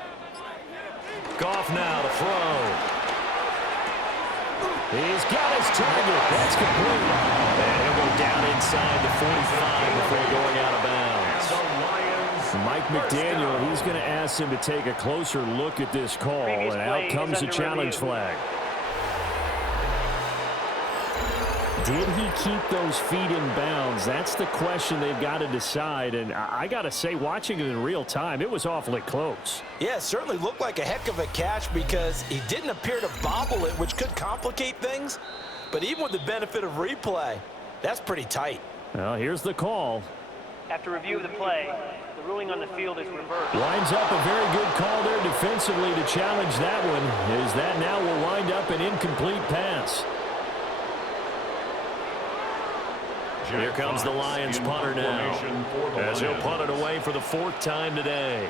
Goff now to throw. He's got his target. That's complete. And he'll go down inside the 45 before going out of bounds. Mike McDaniel, he's going to ask him to take a closer look at this call. And out comes the challenge flag. Did he keep those feet in bounds? That's the question they've got to decide. And I got to say, watching it in real time, it was awfully close. Yeah, it certainly looked like a heck of a catch because he didn't appear to bobble it, which could complicate things. But even with the benefit of replay, that's pretty tight. Well, here's the call. After review of the play, the ruling on the field is reversed. Lines up a very good call there defensively to challenge that one, as that now will wind up an incomplete pass. Here comes the Lions punter now, as he'll punt it away for the 4th time today.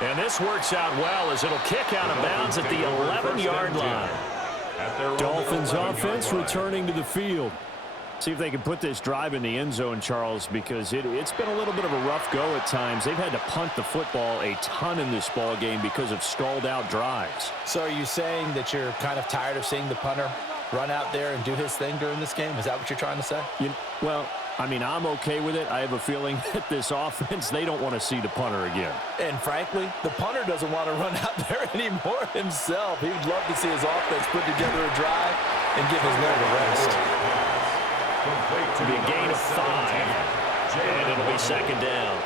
And this works out well as it'll kick out of bounds at the 11-yard line. Dolphins offense returning to the field. See if they can put this drive in the end zone, Charles, because it's been a little bit of a rough go at times. They've had to punt the football a ton in this ball game because of stalled-out drives. So are you saying that you're kind of tired of seeing the punter run out there and do his thing during this game? Is that what you're trying to say? Well, I mean, I'm okay with it. I have a feeling that this offense, they don't want to see the punter again. And frankly, the punter doesn't want to run out there anymore himself. He would love to see his offense put together a drive and give his leg a rest. It'll be a gain of 5, and it'll be 2nd down.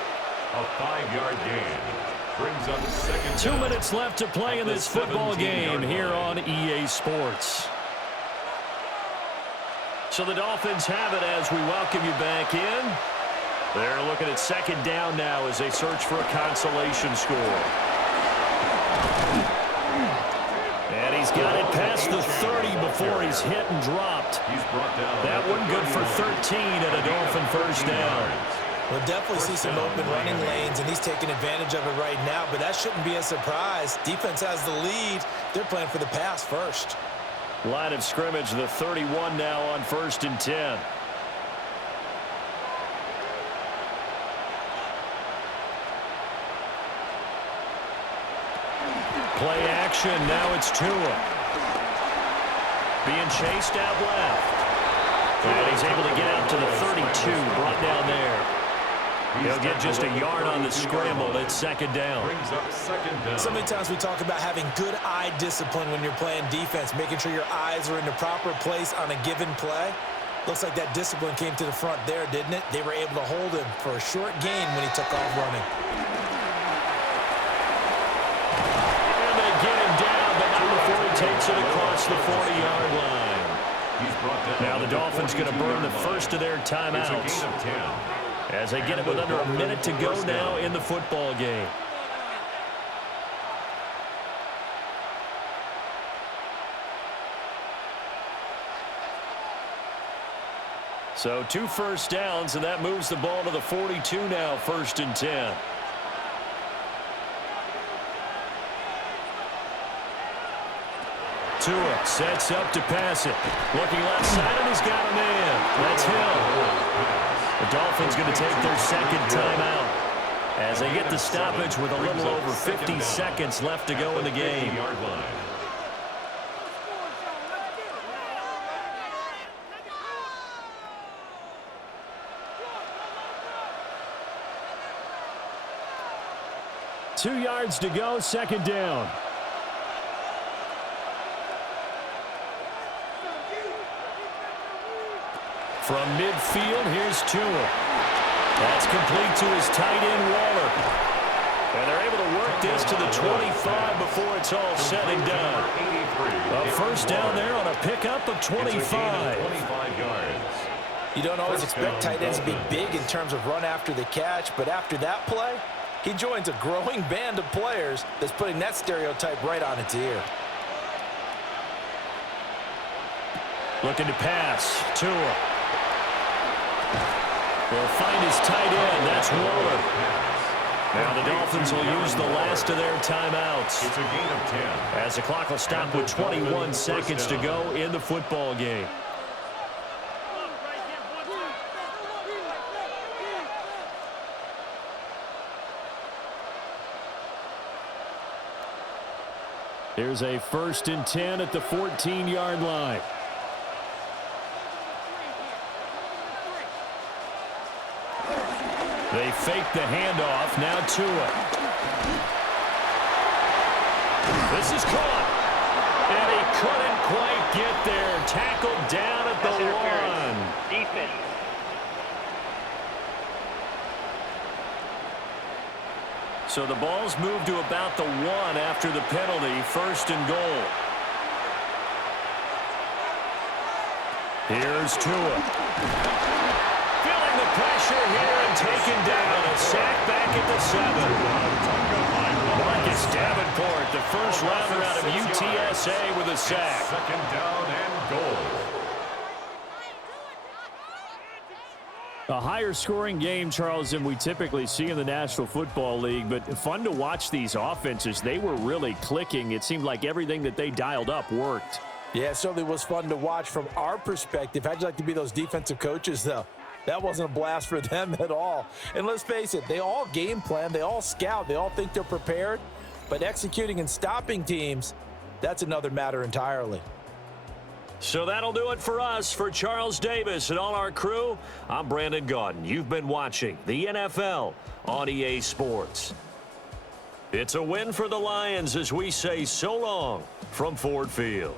A 5-yard gain brings up 2nd 2 down. minutes left to play in this football game here on EA Sports. So the Dolphins have it as we welcome you back in. They're looking at 2nd down now as they search for a consolation score. And he's got it past the 30 before he's hit and dropped. That one good for 13 and a Dolphin 1st down. We'll definitely see some open running lanes, and he's taking advantage of it right now, but that shouldn't be a surprise. Defense has the lead. They're playing for the pass first. Line of scrimmage, the 31 now on 1st and 10. Play action, now it's Tua. Being chased out left. And he's able to get out to the 32, brought down there. He'll get just a yard on the scramble. It's 2nd down. So many times we talk about having good eye discipline when you're playing defense, making sure your eyes are in the proper place on a given play. Looks like that discipline came to the front there, didn't it? They were able to hold him for a short gain when he took off running. And they get him down, but not before he takes it across the 40-yard line. Now the Dolphins going to burn the first of their timeouts as they get it with under a minute to go now in the football game. So 2 first downs, and that moves the ball to the 42 now, 1st and 10. Tua sets up to pass it. Looking left side, and he's got a man. That's Hill. The Dolphins going to take their second timeout as they get the stoppage with a little over 50 seconds left to go in the game. Two yards to go, second down. From midfield, here's Tua. That's complete to his tight end, Waller. And they're able to work this to the 25 before it's all said and done. A first down there on a pickup of 25. You don't always expect tight ends to be big in terms of run after the catch, but after that play, he joins a growing band of players that's putting that stereotype right on its ear. Looking to pass. Tua. They'll find his tight end. That's Waller. Now the Dolphins will use the last of their timeouts. It's a gain of 10. As the clock will stop with 21 seconds to go in the football game. Here's a 1st and 10 at the 14-yard line. They fake the handoff. Now Tua. This is caught. And he couldn't quite get there. Tackled down at the 1. Defense. So the ball's moved to about the 1 after the penalty. 1st and goal. Here's Tua. Feeling the pressure here and taken down. A sack back at the 7. Marcus Davenport, the first rounder out of UTSA with a sack. 2nd down and goal. A higher scoring game, Charles, than we typically see in the National Football League, but fun to watch these offenses. They were really clicking. It seemed like everything that they dialed up worked. Yeah, it certainly was fun to watch from our perspective. How'd you like to be those defensive coaches, though? That wasn't a blast for them at all. And let's face it, they all game plan, they all scout, they all think they're prepared, but executing and stopping teams, that's another matter entirely. So that'll do it for us. For Charles Davis and all our crew, I'm Brandon Gaudin. You've been watching the NFL on EA Sports. It's a win for the Lions as we say so long from Ford Field.